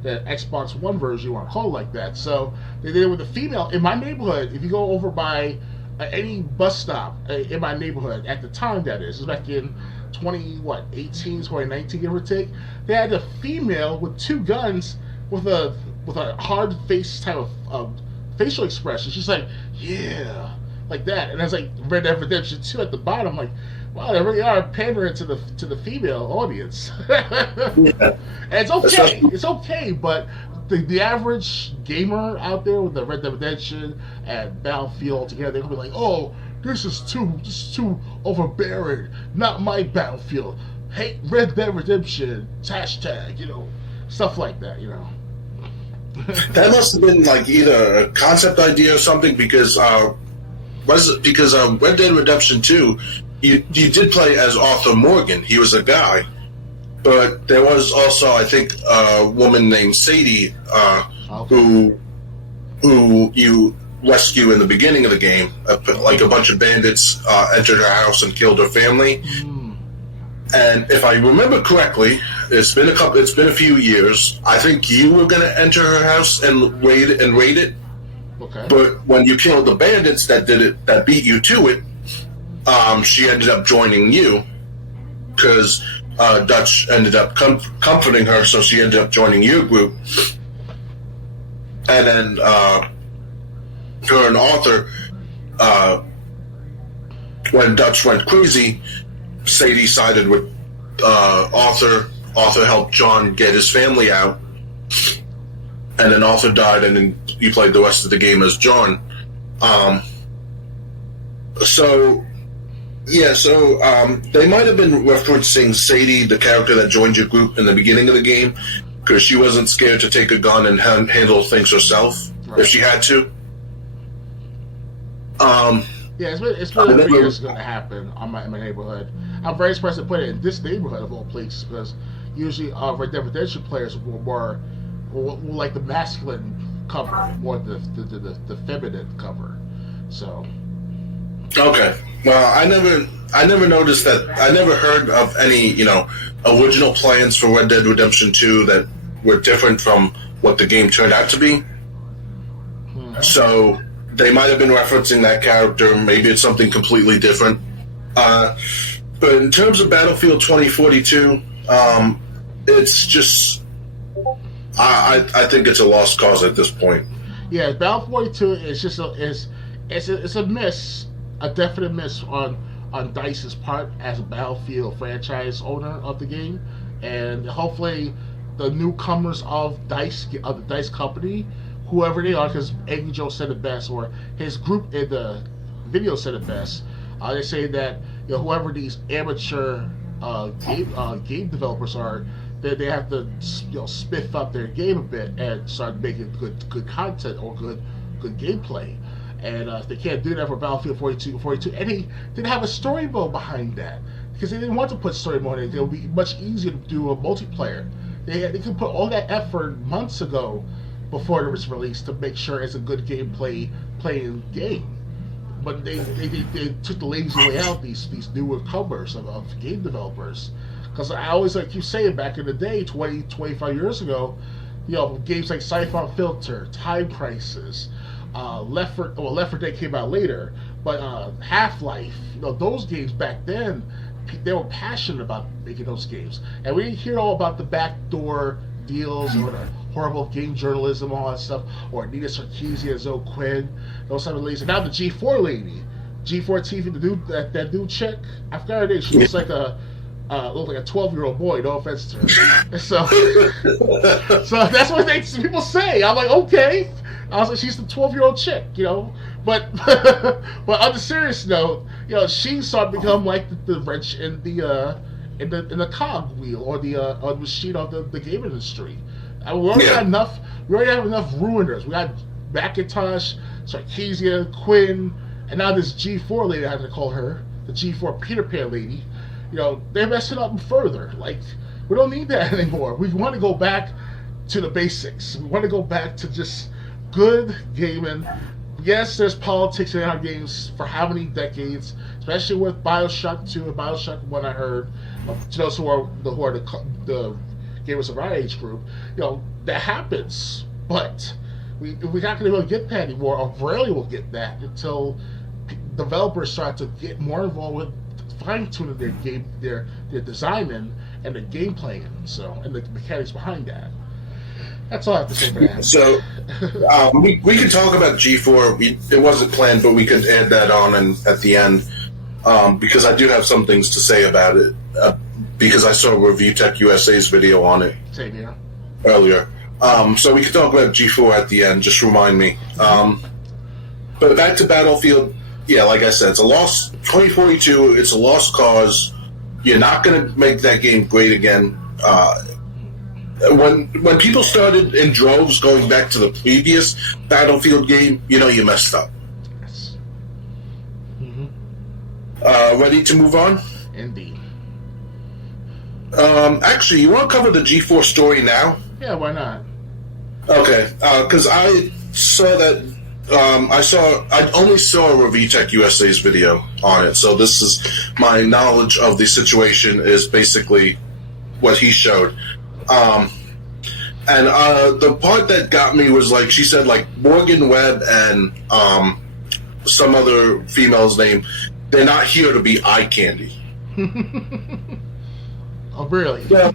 The Xbox One version, you want to call it like that. So they did it with the female in my neighborhood. If you go over by any bus stop in my neighborhood at the time. That is back in 2018, 2019, give or take. They had a female with two guns with a hard face type of facial expression. She's like, yeah, like that, and it's like Red Dead Redemption 2 at the bottom. Like, wow, they really are pandering to the female audience. Yeah. And it's okay. It's okay, but the average gamer out there with the Red Dead Redemption and Battlefield together, they're gonna be like, "Oh, this is too overbearing. Not my Battlefield. Hate Red Dead Redemption. Hashtag, stuff like that. That must have been like either a concept idea or something, because Red Dead Redemption 2, you did play as Arthur Morgan. He was a guy, but there was also, I think, a woman named Sadie who you rescue in the beginning of the game. Like a bunch of bandits entered her house and killed her family. And if I remember correctly, it's been a few years. I think you were going to enter her house and raid it. Okay. But when you killed the bandits that beat you to it, she ended up joining you, because Dutch ended up comforting her, so she ended up joining your group. And then her and Arthur, when Dutch went crazy, Sadie sided with Arthur. Arthur helped John get his family out, and then Arthur died, and then you played the rest of the game as John. So they might have been referencing Sadie, the character that joined your group in the beginning of the game, because she wasn't scared to take a gun and handle things herself if she had to. Yeah, it's been 3 years ago to happen in my neighborhood. I'm very surprised to put it in this neighborhood of all places, because usually Red Dead Redemption players were like the masculine cover, more the feminine cover. So. Okay. Well, I never noticed that. I never heard of any original plans for Red Dead Redemption 2 that were different from what the game turned out to be. Mm-hmm. So they might have been referencing that character. Maybe it's something completely different. But in terms of Battlefield 2042, it's just I think it's a lost cause at this point. Yeah, Battlefield 42 is just it's a miss, a definite miss on DICE's part as a Battlefield franchise owner of the game, and hopefully the newcomers of the DICE company, whoever they are, because Angry Joe said it best, or his group in the video said it best. They say that whoever these amateur game developers are, they have to spiff up their game a bit and start making good content or good gameplay. And if they can't do that for Battlefield 42, and they didn't have a story mode behind that, because they didn't want to put story mode in. It would be much easier to do a multiplayer. They could put all that effort months ago before it was released to make sure it's a good playing game. But they took the lazy way out, these newer comers of game developers. Because I always keep saying, back in the day, 25 years ago, games like Siphon Filter, Time Crisis, Left 4 Dead came out later, but Half-Life, those games back then, they were passionate about making those games. And we didn't hear all about the backdoor deals or the horrible game journalism, all that stuff, or Anita Sarkeesian, Zoe Quinn, those type of ladies. And now the G4 lady, G4 TV, that dude chick, I forgot her name. She looks like a 12-year-old boy. No offense to her. So that's what people say. I'm like, okay. I was like, she's the 12-year-old chick, But but on the serious note, she started to become like the wrench in the cog wheel or the machine of the game industry. We already have enough. We already have enough ruiners. We got McIntosh, Sarkeesian, Quinn, and now this G4 lady. I have to call her the G4 Peter Pan lady. They're messing up further. Like, we don't need that anymore. We want to go back to the basics. We want to go back to just good gaming. Yes, there's politics in our games for how many decades, especially with BioShock 2 and BioShock 1. I heard, to those who are the gamers of our age group, that happens. But we're not going to be able to get that anymore, or rarely will get that until developers start to get more involved with fine tuning their game, their designing and the gameplay, and the mechanics behind that. That's all I have to say for that. So we can talk about G4. It wasn't planned, but we could add that on at the end because I do have some things to say about it because I saw Review Tech USA's video on it earlier. So we can talk about G4 at the end. Just remind me. But back to Battlefield. Yeah, like I said, it's a lost 2042. It's a lost cause. You're not going to make that game great again. When people started in droves going back to the previous Battlefield game, you messed up. Yes. Mm-hmm. Ready to move on? Indeed. Actually, you want to cover the G4 story now? Yeah, why not? Okay, because I saw that. I only saw Review Tech USA's video on it, so this is my knowledge of the situation is basically what he showed. And the part that got me was like she said, like Morgan Webb and some other female's name. They're not here to be eye candy. Oh, really? Yeah.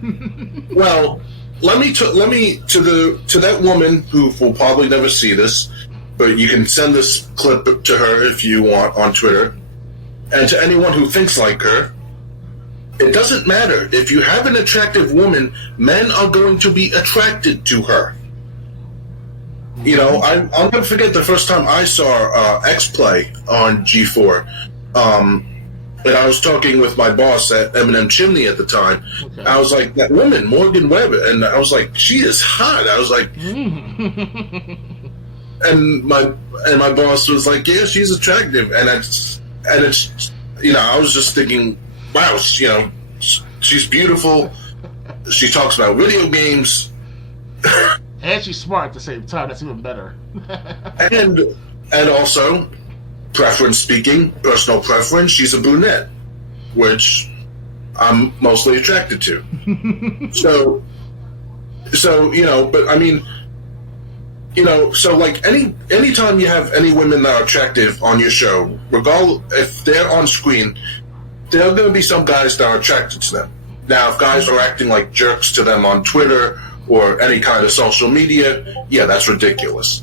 Well, let me to that woman who will probably never see this, but you can send this clip to her if you want on Twitter, and to anyone who thinks like her. It doesn't matter. If you have an attractive woman, men are going to be attracted to her. I'm going to forget the first time I saw X-Play on G4. And I was talking with my boss at Eminem Chimney at the time. Okay. I was like, that woman, Morgan Webb, and I was like, she is hot. I was like... and my boss was like, yeah, she's attractive. And it's I was just thinking... Wow, she's beautiful. She talks about video games, and she's smart at the same time. That's even better. and also, preference speaking, personal preference. She's a brunette, which I'm mostly attracted to. so but I mean, so like anytime you have any women that are attractive on your show, regardless if they're on screen. There are going to be some guys that are attracted to them. Now, if guys are acting like jerks to them on Twitter or any kind of social media, yeah, that's ridiculous.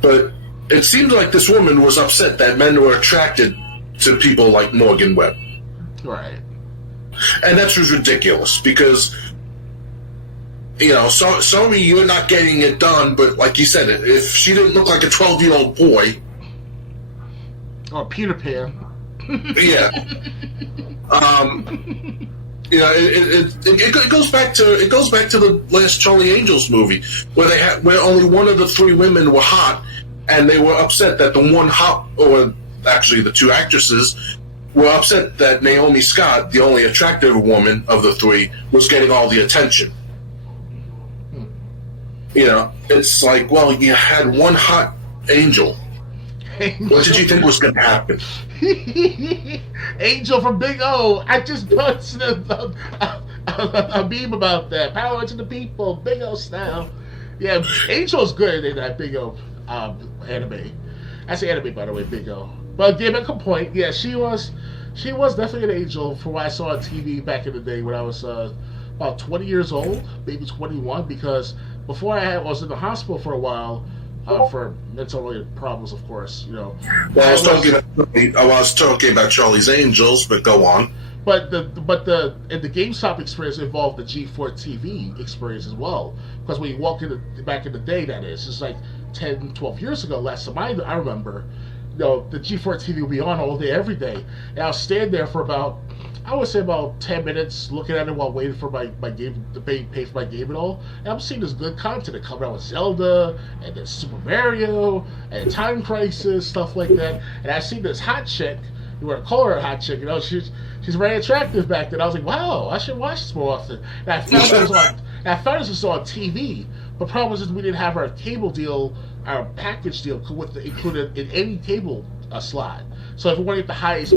But it seems like this woman was upset that men were attracted to people like Morgan Webb. Right. And that's just ridiculous because, sorry you're not getting it done, but like you said, if she didn't look like a 12-year-old boy... Or Peter Pan. Yeah. It goes back to the last Charlie Angels movie where only one of the three women were hot, and they were upset that the one hot, or actually the two actresses, were upset that Naomi Scott, the only attractive woman of the three, was getting all the attention. It's like, well, you had one hot angel. What did you think was going to happen? Angel from Big O. I just posted a meme about that. Power to the people, Big O style. Yeah, Angel's good in that Big O anime. I say anime, by the way, Big O. But give a point. Yeah, she was definitely an angel from what I saw on TV back in the day when I was about 20 years old, maybe 21. Because before I was in the hospital for a while. For mental problems, of course, Well, I was talking about Charlie's Angels, but go on. But the the GameStop experience involved the G4 TV experience as well, because when you walk back in the day, that is, it's like 10, 12 years ago. Last time I remember, the G4 TV would be on all day, every day, and I'll stand there for about 10 minutes looking at it while waiting for my game to pay for my game and all. And I'm seeing this good content coming out with Zelda and then Super Mario and Time Crisis, stuff like that. And I see this hot chick, you want to call her a hot chick, she's very attractive back then. I was like, wow, I should watch this more often. And I found this was on TV. The problem is we didn't have our cable deal, our package deal included in any cable slot. So if we wanted the highest,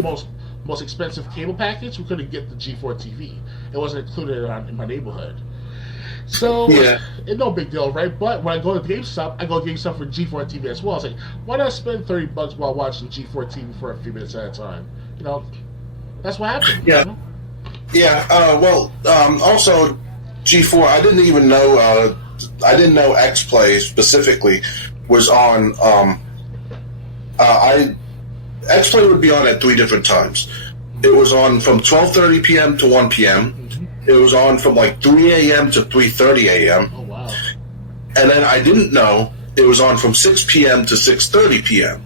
most expensive cable package, we couldn't get the G4 TV. It wasn't included in my neighborhood. So, Yeah. it's no big deal, right? But when I go to GameStop, I go to GameStop for G4 TV as well. I was like, why not spend $30 while watching G4 TV for a few minutes at a time? You know, that's what happened. Yeah. You know? Yeah. Also, G4. I didn't even know. I didn't know X Play specifically was on. X Play would be on at 3 different times. It was on from 12:30 p.m. to 1 p.m. It was on from like 3 a.m. to 3:30 a.m. Oh wow. And then I didn't know it was on from 6 p.m. to 6:30 p.m.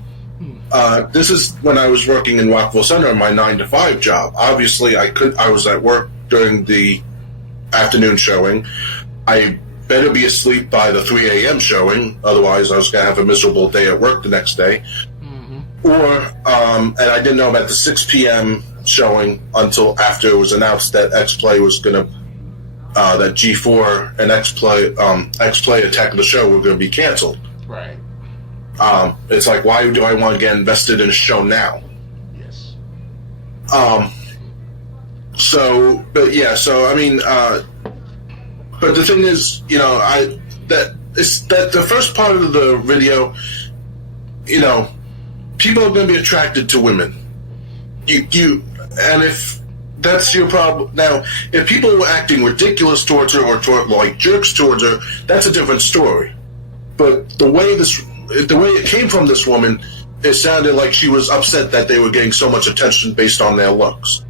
This is when I was working in Rockville Center in my 9 to 5 job. Obviously, I was at work during the afternoon showing. I better be asleep by the 3 a.m. showing, otherwise I was going to have a miserable day at work the next day. And I didn't know about the 6 p.m. showing until after it was announced that X Play was going to, that G4 and X Play Attack of the Show were going to be canceled. Right. It's like, why do I want to get invested in a show now? Yes. So I mean, but the thing is, you know, that the first part of the video, you know, people are going to be attracted to women. And if that's your problem, now if people were acting ridiculous towards her or like jerks towards her, that's a different story. But the way it came from this woman, it sounded like she was upset that they were getting so much attention based on their looks.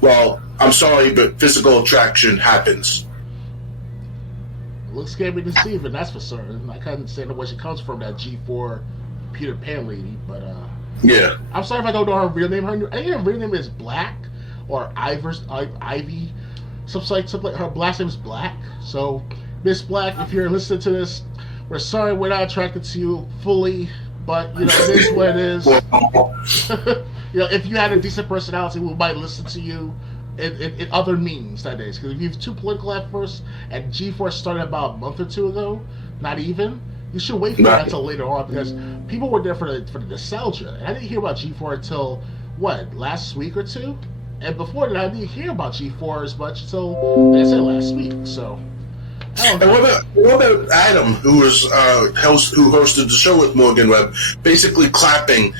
Well, I'm sorry, but physical attraction happens. Looks can be deceiving, that's for certain. I can't say where she comes from, that G4 Peter Pan lady, but yeah. I'm sorry if I don't know her real name. I think her real name is Black or Ivy. Something like her last name is Black. So, Miss Black, if you're listening to this, we're sorry we're not attracted to you fully, but you know it is what it is. You know, if you had a decent personality, we might listen to you in other means nowadays. Because if you're too political at first, and G4 started about a month or two ago, not even. You should wait for that until later on because people were there for the nostalgia. And I didn't hear about G4 until, last week or two? And before that, I didn't hear about G4 as much until, like I said, last week. So, I don't know. And what about Adam, who was who hosted the show with Morgan Webb, basically clapping,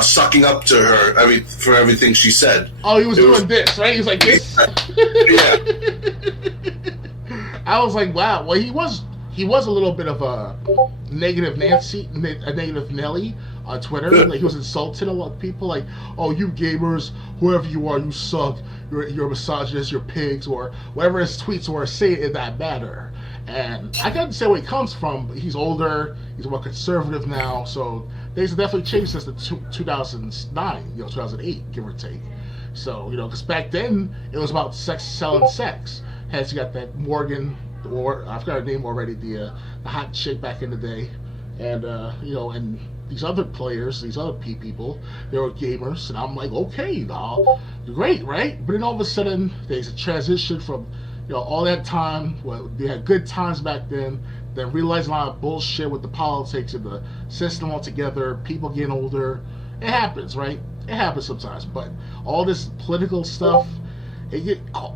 sucking up to her for everything she said? Oh, he was doing this, right? He was like this? Yeah. I was like, wow. Well, he was a little bit of a negative Nelly on Twitter. Like, he was insulting a lot of people, like, "Oh, you gamers, whoever you are, you suck. You're misogynists, you're pigs," or whatever his tweets were saying in that matter. And I can't say where he comes from, but he's older, he's more conservative now, so things have definitely changed since the 2009, 2008, give or take. So, because back then, it was about selling sex. Hence, you got that Morgan, or I forgot her name already, the hot chick back in the day, and and these other players, these other people, they were gamers, and I'm like, okay, now, great, right? But then all of a sudden, there's a transition from all that time. Well, they had good times back then realized a lot of bullshit with the politics and the system altogether. People getting older, it happens, right? It happens sometimes, but all this political stuff.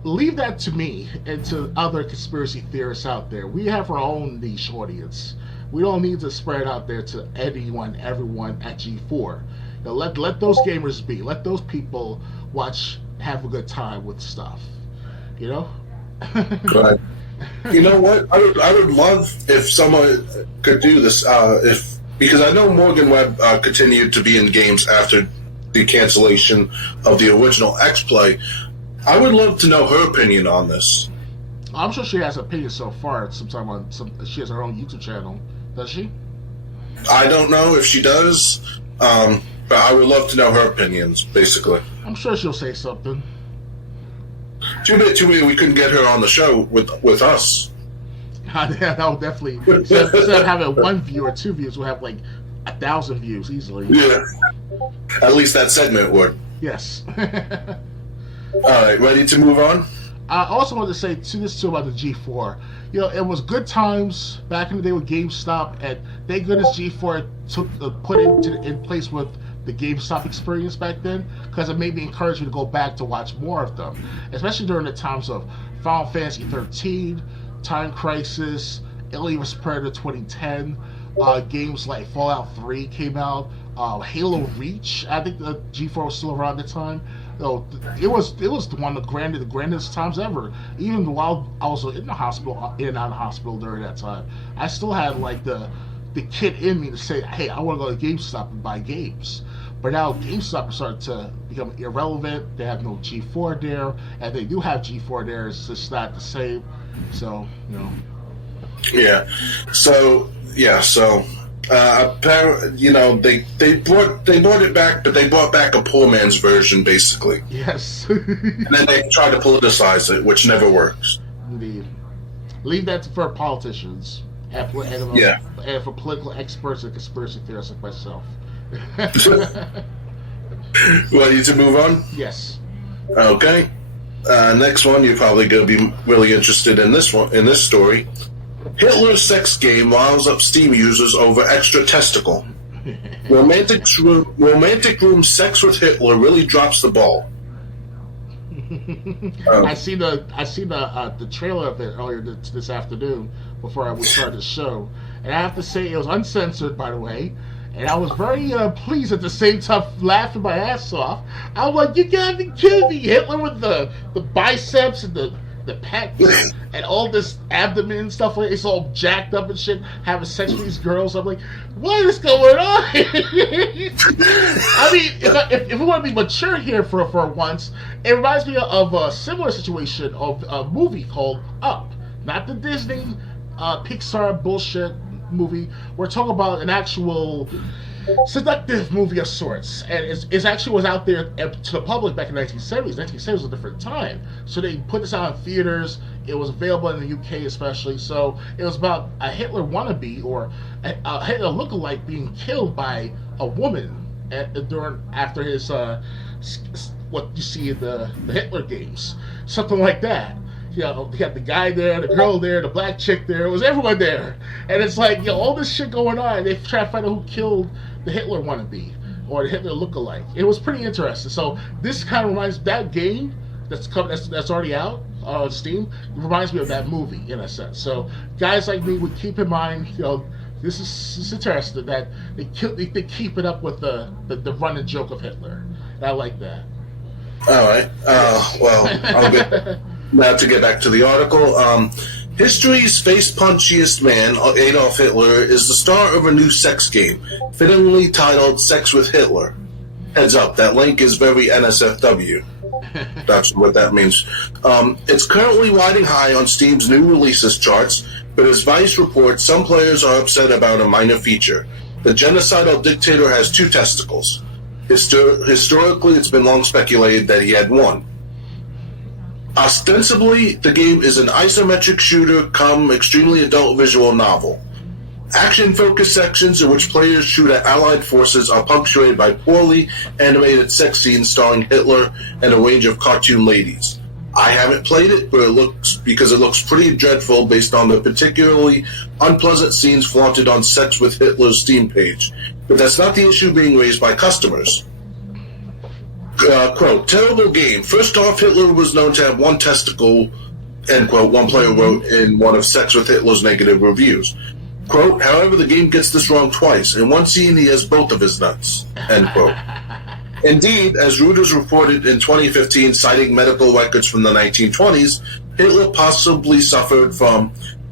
Leave that to me and to other conspiracy theorists out there. We have our own niche audience. We don't need to spread it out there to everyone at G4. Let those gamers be. Let those people have a good time with stuff. Right. You know what? I would love if someone could do this. Because I know Morgan Webb continued to be in games after the cancellation of the original X Play. I would love to know her opinion on this. I'm sure she has an opinion so far. She has her own YouTube channel, does she? I don't know if she does, but I would love to know her opinions. Basically, I'm sure she'll say something. Too bad we couldn't get her on the show with us. That would definitely instead of having 1 view or 2 views, we'll have like 1,000 views easily. Yeah, at least that segment would. Yes. All right, ready to move on? I also wanted to say this too about the G4. It was good times back in the day with GameStop, and thank goodness G4 put in place with the GameStop experience back then, because it made me encourage me to go back to watch more of them, especially during the times of Final Fantasy 13, Time Crisis, Alien vs Predator 2010. Games like Fallout 3 came out. Halo Reach, I think the G4 was still around at the time. It was one of the grandest times ever. Even while I was in and out of the hospital during that time, I still had like the kid in me to say, "Hey, I want to go to GameStop and buy games." But now GameStop is starting to become irrelevant. They have no G4 there, and they do have G4 there. It's just not the same. So Yeah. So apparently, they brought it back, but they brought back a poor man's version, basically. Yes. And then they tried to politicize it, which never works. Indeed. Leave that for politicians and for political experts and conspiracy theorists like myself. Ready to move on? Yes. Okay. Next one, you're probably going to be really interested in this one. In this story, Hitler's sex game riles up Steam users over extra testicle. Romantic room sex with Hitler really drops the ball. I see the trailer of it earlier this afternoon before we started the show, and I have to say it was uncensored, by the way. And I was very pleased at the same time, laughing my ass off. I was like, "You gotta be kidding me!" Hitler with the biceps and the pecs and all this abdomen and stuff like it's all jacked up and shit, having sex with these girls. I'm like, what is going on? I mean, if we want to be mature here for once, it reminds me of a similar situation of a movie called Up, not the Disney Pixar bullshit movie. We're talking about an actual seductive movie of sorts, and it actually was out there to the public back in the 1970s. 1970s was a different time, so they put this out in theaters. It was available in the UK especially, so it was about a Hitler wannabe or a Hitler lookalike being killed by a woman after his what you see in the Hitler games, something like that. You had the guy there, the girl there, the black chick there. It was everyone there. And it's like, all this shit going on. They try to find out who killed the Hitler wannabe or the Hitler lookalike. It was pretty interesting. So this kind of reminds that game that's already out on Steam. It reminds me of that movie in a sense. So guys like me would keep in mind, this is interesting that they keep it up with the running joke of Hitler. And I like that. All right. Well, I'll get. Now to get back to the article, history's face-punchiest man, Adolf Hitler, is the star of a new sex game, fittingly titled Sex with Hitler. Heads up, that link is very NSFW. That's what that means. It's currently riding high on Steam's new releases charts, but as Vice reports, some players are upset about a minor feature. The genocidal dictator has 2 testicles. Historically, it's been long speculated that he had 1. Ostensibly, the game is an isometric shooter come extremely adult visual novel. Action-focused sections in which players shoot at allied forces are punctuated by poorly animated sex scenes starring Hitler and a range of cartoon ladies. I haven't played it, but it looks pretty dreadful based on the particularly unpleasant scenes flaunted on Sex with Hitler's Steam page. But that's not the issue being raised by customers. Quote, terrible game. First off, Hitler was known to have 1 testicle, end quote, one player wrote in one of Sex with Hitler's negative reviews. Quote, however, the game gets this wrong twice. In one scene, he has both of his nuts, end quote. Indeed, as Reuters reported in 2015, citing medical records from the 1920s, Hitler possibly suffered from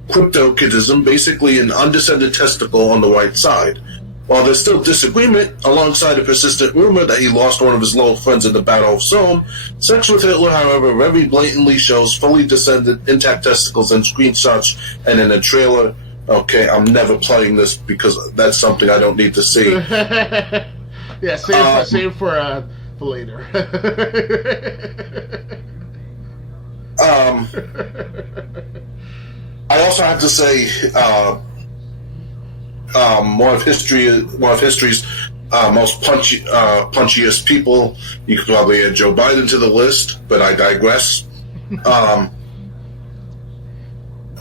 cryptorchidism, basically an undescended testicle on the right side. While there's still disagreement, alongside a persistent rumor that he lost one of his loyal friends in the Battle of Somme, Sex with Hitler, however, very blatantly shows fully descended intact testicles in screenshots and in a trailer. Okay, I'm never playing this because that's something I don't need to see. Yeah, save for later. I also have to say, one of history's most punchiest people. You could probably add Joe Biden to the list, but I digress.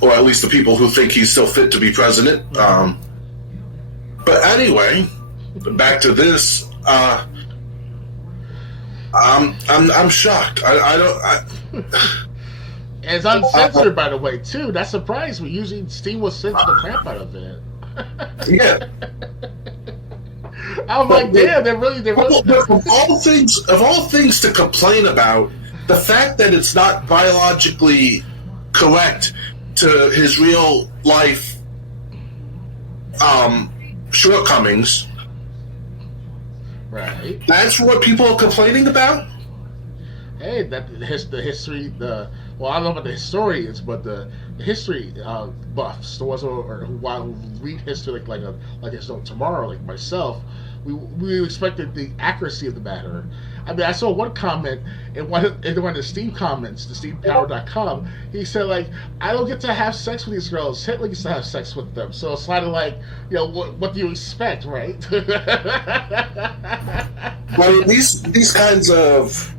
Or at least the people who think he's still fit to be president. But anyway, back to this. I'm shocked. I don't. And it's uncensored, by the way, too. That surprised me. Usually, Steam will censor the crap out of it. Yeah. I'm like, damn, they're really. Of all things to complain about, the fact that it's not biologically correct to his real life shortcomings. Right. That's what people are complaining about. Hey, the history. Well, I don't know about the historians, but the history buffs, the ones who read history like it's no tomorrow, like myself, we expected the accuracy of the matter. I mean, I saw one comment in one of the Steam comments, the SteamPower.com. He said, like, I don't get to have sex with these girls. Hitler gets to have sex with them. So it's kind of like, what do you expect, right? Well, these kinds of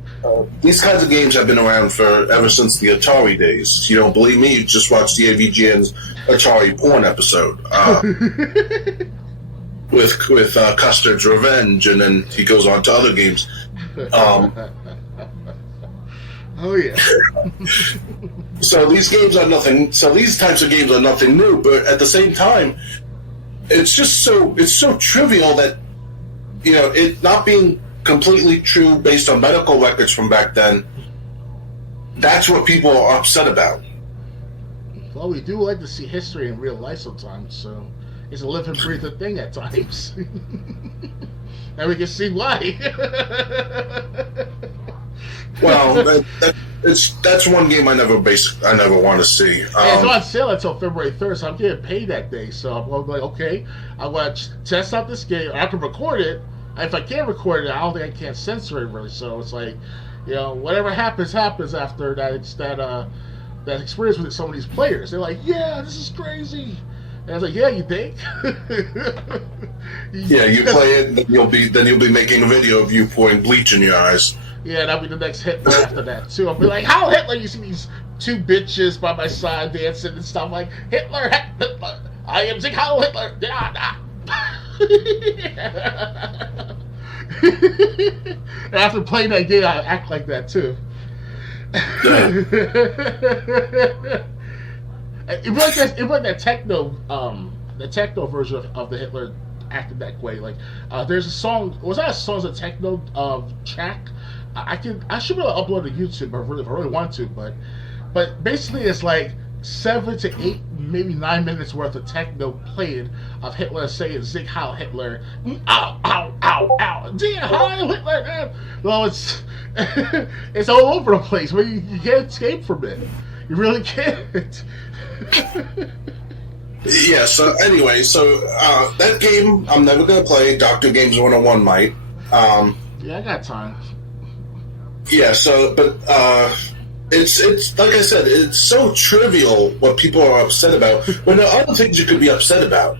games have been around ever since the Atari days. You don't believe me? You just watch the AVGN's Atari porn episode with Custard's Revenge, and then he goes on to other games. Oh yeah. So these games are nothing. So these types of games are nothing new, but at the same time, it's so trivial that it not being completely true based on medical records from back then. That's what people are upset about. Well, we do like to see history in real life sometimes, so it's a living, breathing thing at times. And we can see why. Well, that's one game I never want to see. It's on sale until February 3rd, so I'm getting paid that day. So I'm like, okay, I want to test out this game. I can record it. If I can't record it, I don't think I can censor it really. So it's like, whatever happens after that experience with some of these players. They're like, yeah, this is crazy. And I was like, yeah, you think? Yeah, you play it, then you'll be making a video of you pouring bleach in your eyes. Yeah, that'll be the next Hitler after that too. I'll be like, how Hitler? You see these two bitches by my side dancing and stuff like Hitler. I am Sieg Heil Hitler. And after playing that game, I act like that too. It was that the techno version of the Hitler acted that way. Like, there's a song. Was that a song? It's a techno track. I should be able to upload to YouTube if I really want to. But basically, it's like 7 to 8, maybe 9 minutes worth of techno played of Hitler saying "Sieg Heil Hitler," ow, ow, ow, ow, Sieg Heil Hitler. Well, it's it's all over the place. But you can't escape from it. You really can't. Yeah. So anyway, that game I'm never gonna play. Doctor Games 101 might. Yeah, I got time. Yeah. But it's like I said, it's so trivial what people are upset about when there are other things you could be upset about.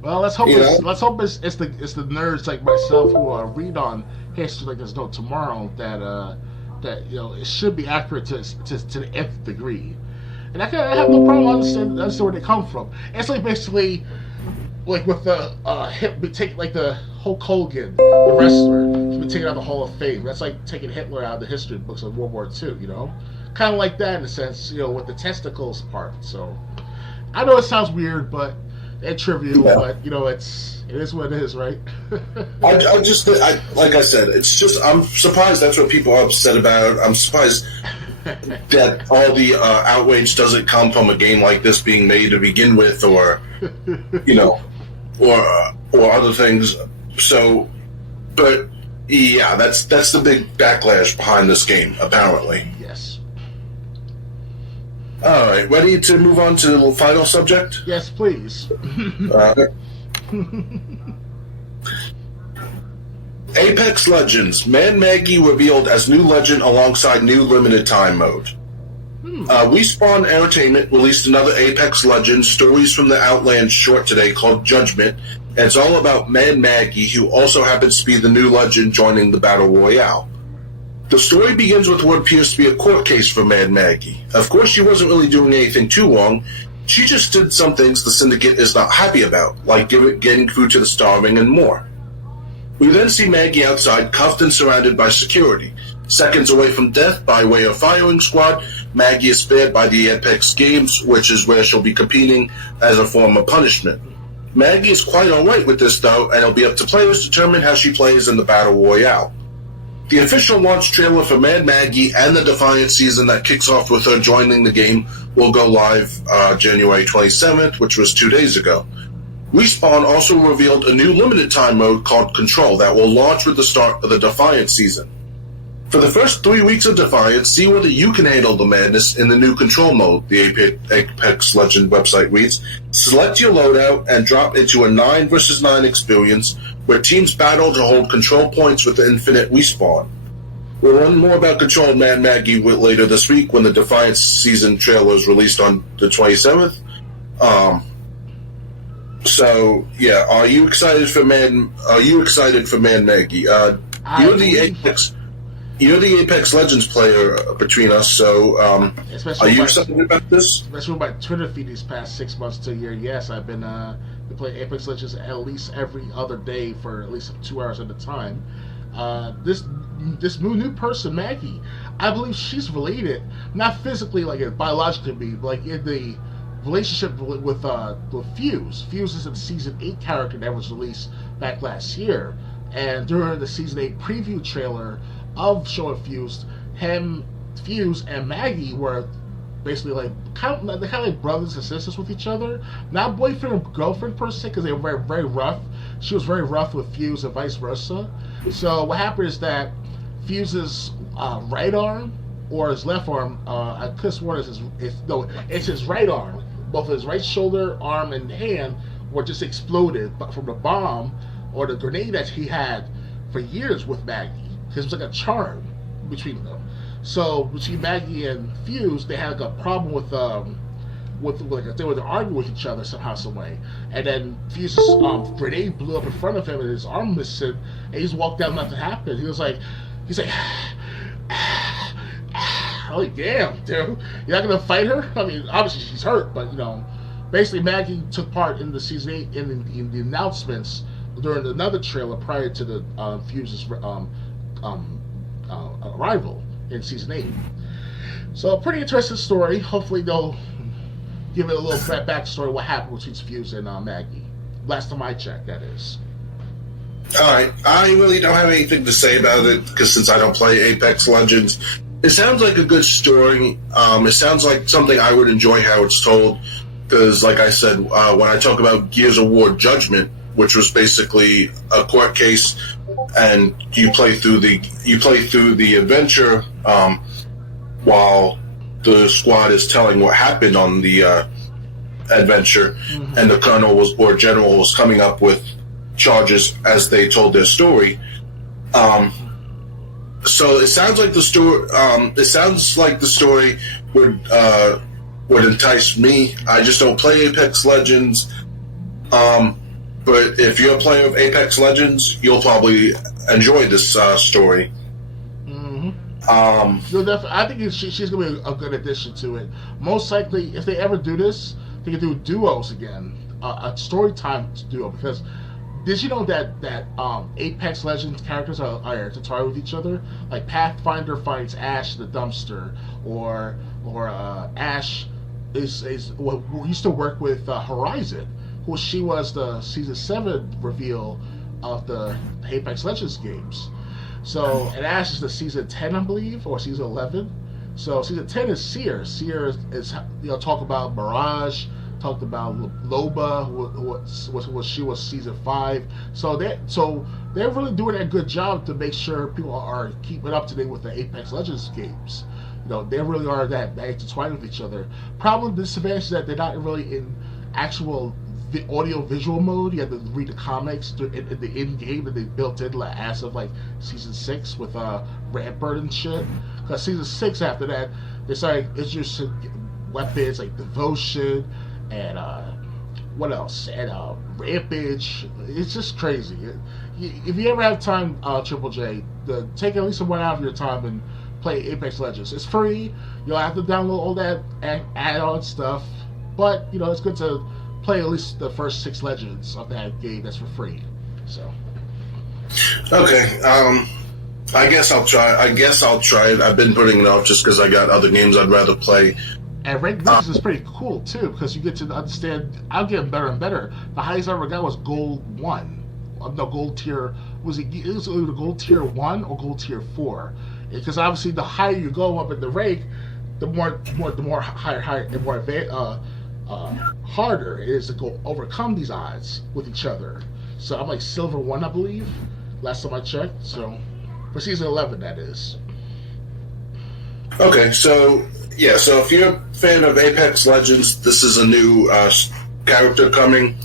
Well, let's hope it's the nerds like myself who read on history like there's no tomorrow that it should be accurate to the nth degree. And I have no problem understand where they come from. It's like basically like with the take like the Hulk Hogan, the wrestler, he's been taken out of the Hall of Fame. That's like taking Hitler out of the history books of World War II, kind of like that in a sense, with the testicles part. So I know it sounds weird, but and trivial, but it is what it is, right? like I said, it's just I'm surprised that's what people are upset about. I'm surprised that all the outrage doesn't come from a game like this being made to begin with, or or other things. So, but yeah, that's the big backlash behind this game, apparently. Yes. All right, ready to move on to the final subject? Yes, please. Apex Legends, Man Maggie revealed as new legend alongside new limited time mode. Respawn Entertainment released another Apex Legends Stories from the Outlands short today called Judgment, and it's all about Man Maggie, who also happens to be the new legend joining the Battle Royale. The story begins with what appears to be a court case for Mad Maggie. Of course, she wasn't really doing anything too wrong. She just did some things the Syndicate is not happy about, like getting food to the starving and more. We then see Maggie outside, cuffed and surrounded by security. Seconds away from death by way of firing squad, Maggie is spared by the Apex Games, which is where she'll be competing as a form of punishment. Maggie is quite alright with this though, and it'll be up to players to determine how she plays in the Battle Royale. The official launch trailer for Mad Maggie and the Defiant season that kicks off with her joining the game will go live January 27th, which was 2 days ago. Respawn also revealed a new limited time mode called Control that will launch with the start of the Defiant season. For the first 3 weeks of Defiant, see whether you can handle the madness in the new Control mode, the Apex Legends website reads. Select your loadout and drop into a 9 vs 9 experience where teams battle to hold control points with the infinite respawn. We'll learn more about Control and Mad Maggie later this week when the Defiant season trailer is released on the 27th. So yeah, are you excited for Mad Maggie? You're the Apex Legends player between us, so are you excited about this? Especially with my Twitter feed these past 6 months to a year. Yes, I've been playing Apex Legends at least every other day for at least 2 hours at a time. This new person, Maggie, I believe she's related, not physically like biologically, but like in the relationship with Fuse. Fuse is a season 8 character that was released back last year, and during the season 8 preview trailer of showing Fuse, Fuse and Maggie were basically like kind of like brothers and sisters with each other, not boyfriend and girlfriend per se, because they were very, very rough. She was very rough with Fuse and vice versa. So what happened is that Fuse's right arm or his left arm, I could have sworn it's his right arm. Both his right shoulder, arm, and hand were just exploded from the bomb or the grenade that he had for years with Maggie. Because it was like a charm between them. So between Maggie and Fuse, they had like a problem with like they were arguing with each other somehow, some way. And then Fuse's grenade blew up in front of him, and his arm missing. And he just walked down, nothing happened. He's like, oh damn, dude, you're not gonna fight her? I mean, obviously she's hurt, but basically Maggie took part in the season 8 in the announcements during another trailer prior to the Fuse's arrival in season 8. So pretty interesting story. Hopefully they'll give it a little backstory what happened between Fuse and Maggie. Last time I checked, that is. Alright, I really don't have anything to say about it, because since I don't play Apex Legends, it sounds like a good story. It sounds like something I would enjoy how it's told, because like I said, when I talk about Gears of War Judgment, which was basically a court case, and you play through the adventure while the squad is telling what happened on the adventure, and the colonel or general was coming up with charges as they told their story. So it sounds like the story. Would entice me. I just don't play Apex Legends. But if you're a player of Apex Legends, you'll probably enjoy this story. I think she's going to be a good addition to it. Most likely, if they ever do this, they can do duos again, a story time duo. Because did you know that Apex Legends characters are intertwined with each other? Like Pathfinder finds Ash in the dumpster, or Ash is used to work with Horizon. She was the season 7 reveal of the Apex Legends games. So, and Ash is the season 10, I believe, or season 11. So season 10 is Seer. Seer is talk about Mirage, talked about Loba, who she was season 5. So they're really doing a good job to make sure people are keeping up to date with the Apex Legends games. They really are that intertwined with each other. Problem, disadvantage is that they're not really in actual audio visual mode. You have to read the comics in the in game that they built in as of like season 6 with Rampart and shit. Because season 6 after that, they started introducing weapons like Devotion and what else? And Rampage. It's just crazy. If you ever have time, Triple J, take at least 1 hour of your time and play Apex Legends. It's free. You'll have to download all that add-on stuff, but it's good to play at least the first 6 legends of that game that's for free. So Okay. I guess I'll try. It. I've been putting it off just because I got other games I'd rather play. And ranked levels is pretty cool too, because you get to understand. I'm getting better and better. The highest I ever got was Gold 1. No, Gold Tier. Was it either Gold Tier 1 or Gold Tier 4? Because obviously, the higher you go up in the rank, the more higher, the more harder it is to go overcome these odds with each other. So I'm like Silver 1, I believe. Last time I checked. So for season 11, that is. Okay, so yeah, so if you're a fan of Apex Legends, this is a new character coming.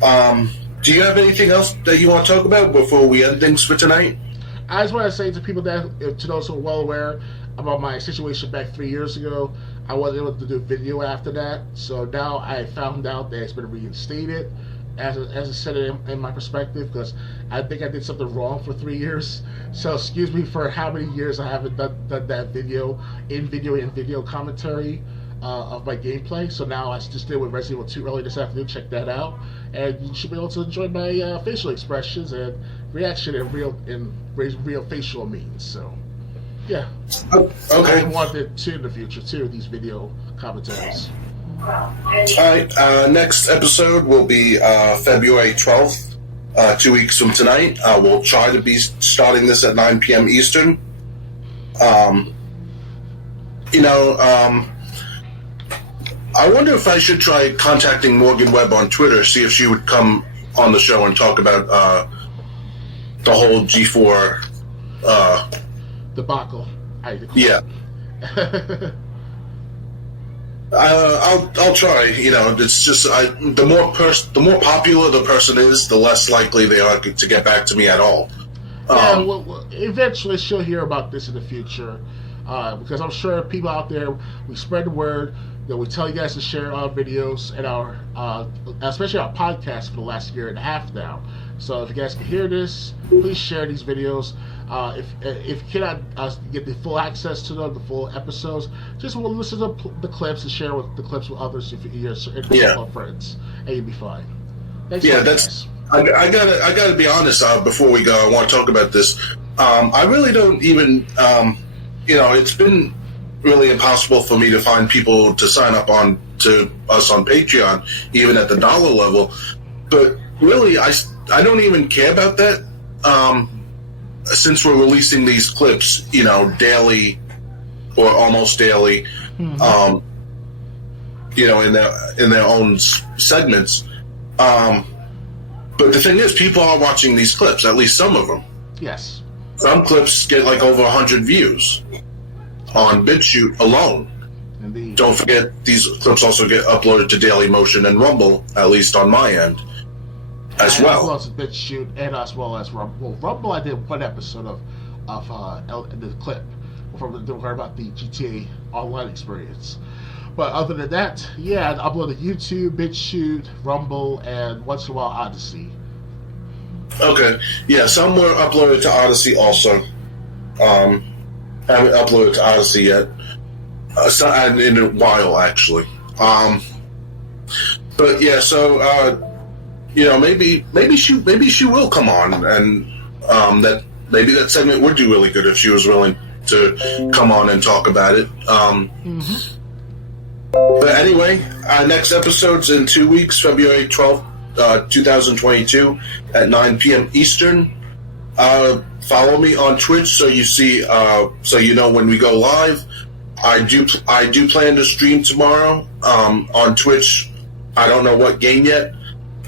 Do you have anything else that you want to talk about before we end things for tonight? I just want to say to people to those who are well aware about my situation back 3 years ago, I wasn't able to do video after that. So now I found out that it's been reinstated, as I said in my perspective, because I think I did something wrong for 3 years. So excuse me for how many years I haven't done that video commentary of my gameplay. So now I just did with Resident Evil 2 earlier this afternoon. Check that out, and you should be able to enjoy my facial expressions and reaction in real facial means. So yeah, okay. I want it to in the future too. These video commentaries. Alright, next episode will be February 12th, 2 weeks from tonight. We'll try to be starting this at 9 p.m. Eastern. I wonder if I should try contacting Morgan Webb on Twitter, see if she would come on the show and talk about the whole G4 debacle. Yeah. I'll try. It's just the more popular the person is, the less likely they are to get back to me at all. Well, eventually she'll hear about this in the future, because I'm sure people out there, we spread the word that we tell you guys to share our videos and our, especially our podcast for the last year and a half now. So if you guys can hear this, please share these videos. If you cannot get the full access to them, the full episodes, just listen to the clips and share the clips with others if you're friends, and you'll be fine. Thanks that's. I gotta be honest. Before we go, I want to talk about this. I really don't even. It's been really impossible for me to find people to sign up to us on Patreon, even at the dollar level. But really, I don't even care about that. Since we're releasing these clips, daily or almost daily, in their own segments. But the thing is, people are watching these clips, at least some of them. Yes. Some clips get like over 100 views on BitChute alone. Indeed. Don't forget, these clips also get uploaded to Dailymotion and Rumble, at least on my end, as well. As well as BitChute and as well as Rumble. Rumble, I did one episode of the clip from about the GTA Online experience. But other than that, yeah, I upload to YouTube, BitChute, Rumble, and once in a while Odyssey. Okay, yeah, some were uploaded to Odyssey also. Haven't uploaded to Odyssey yet. In a while, actually. But yeah, so maybe she will come on, and maybe that segment would do really good if she was willing to come on and talk about it. But anyway, our next episode's in 2 weeks, February 12th, 2022, at 9 p.m. Eastern. Follow me on Twitch so you see, so you know when we go live. I do plan to stream tomorrow on Twitch. I don't know what game yet.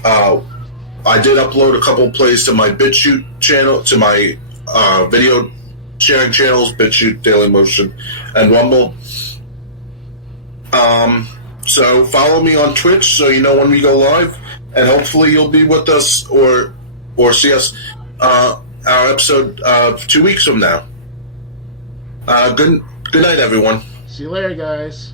I did upload a couple plays to my BitChute channel, to my video sharing channels, BitChute, Dailymotion, and Rumble. So follow me on Twitch so you know when we go live, and hopefully you'll be with us or see us our episode 2 weeks from now. Good night, everyone. See you later, guys.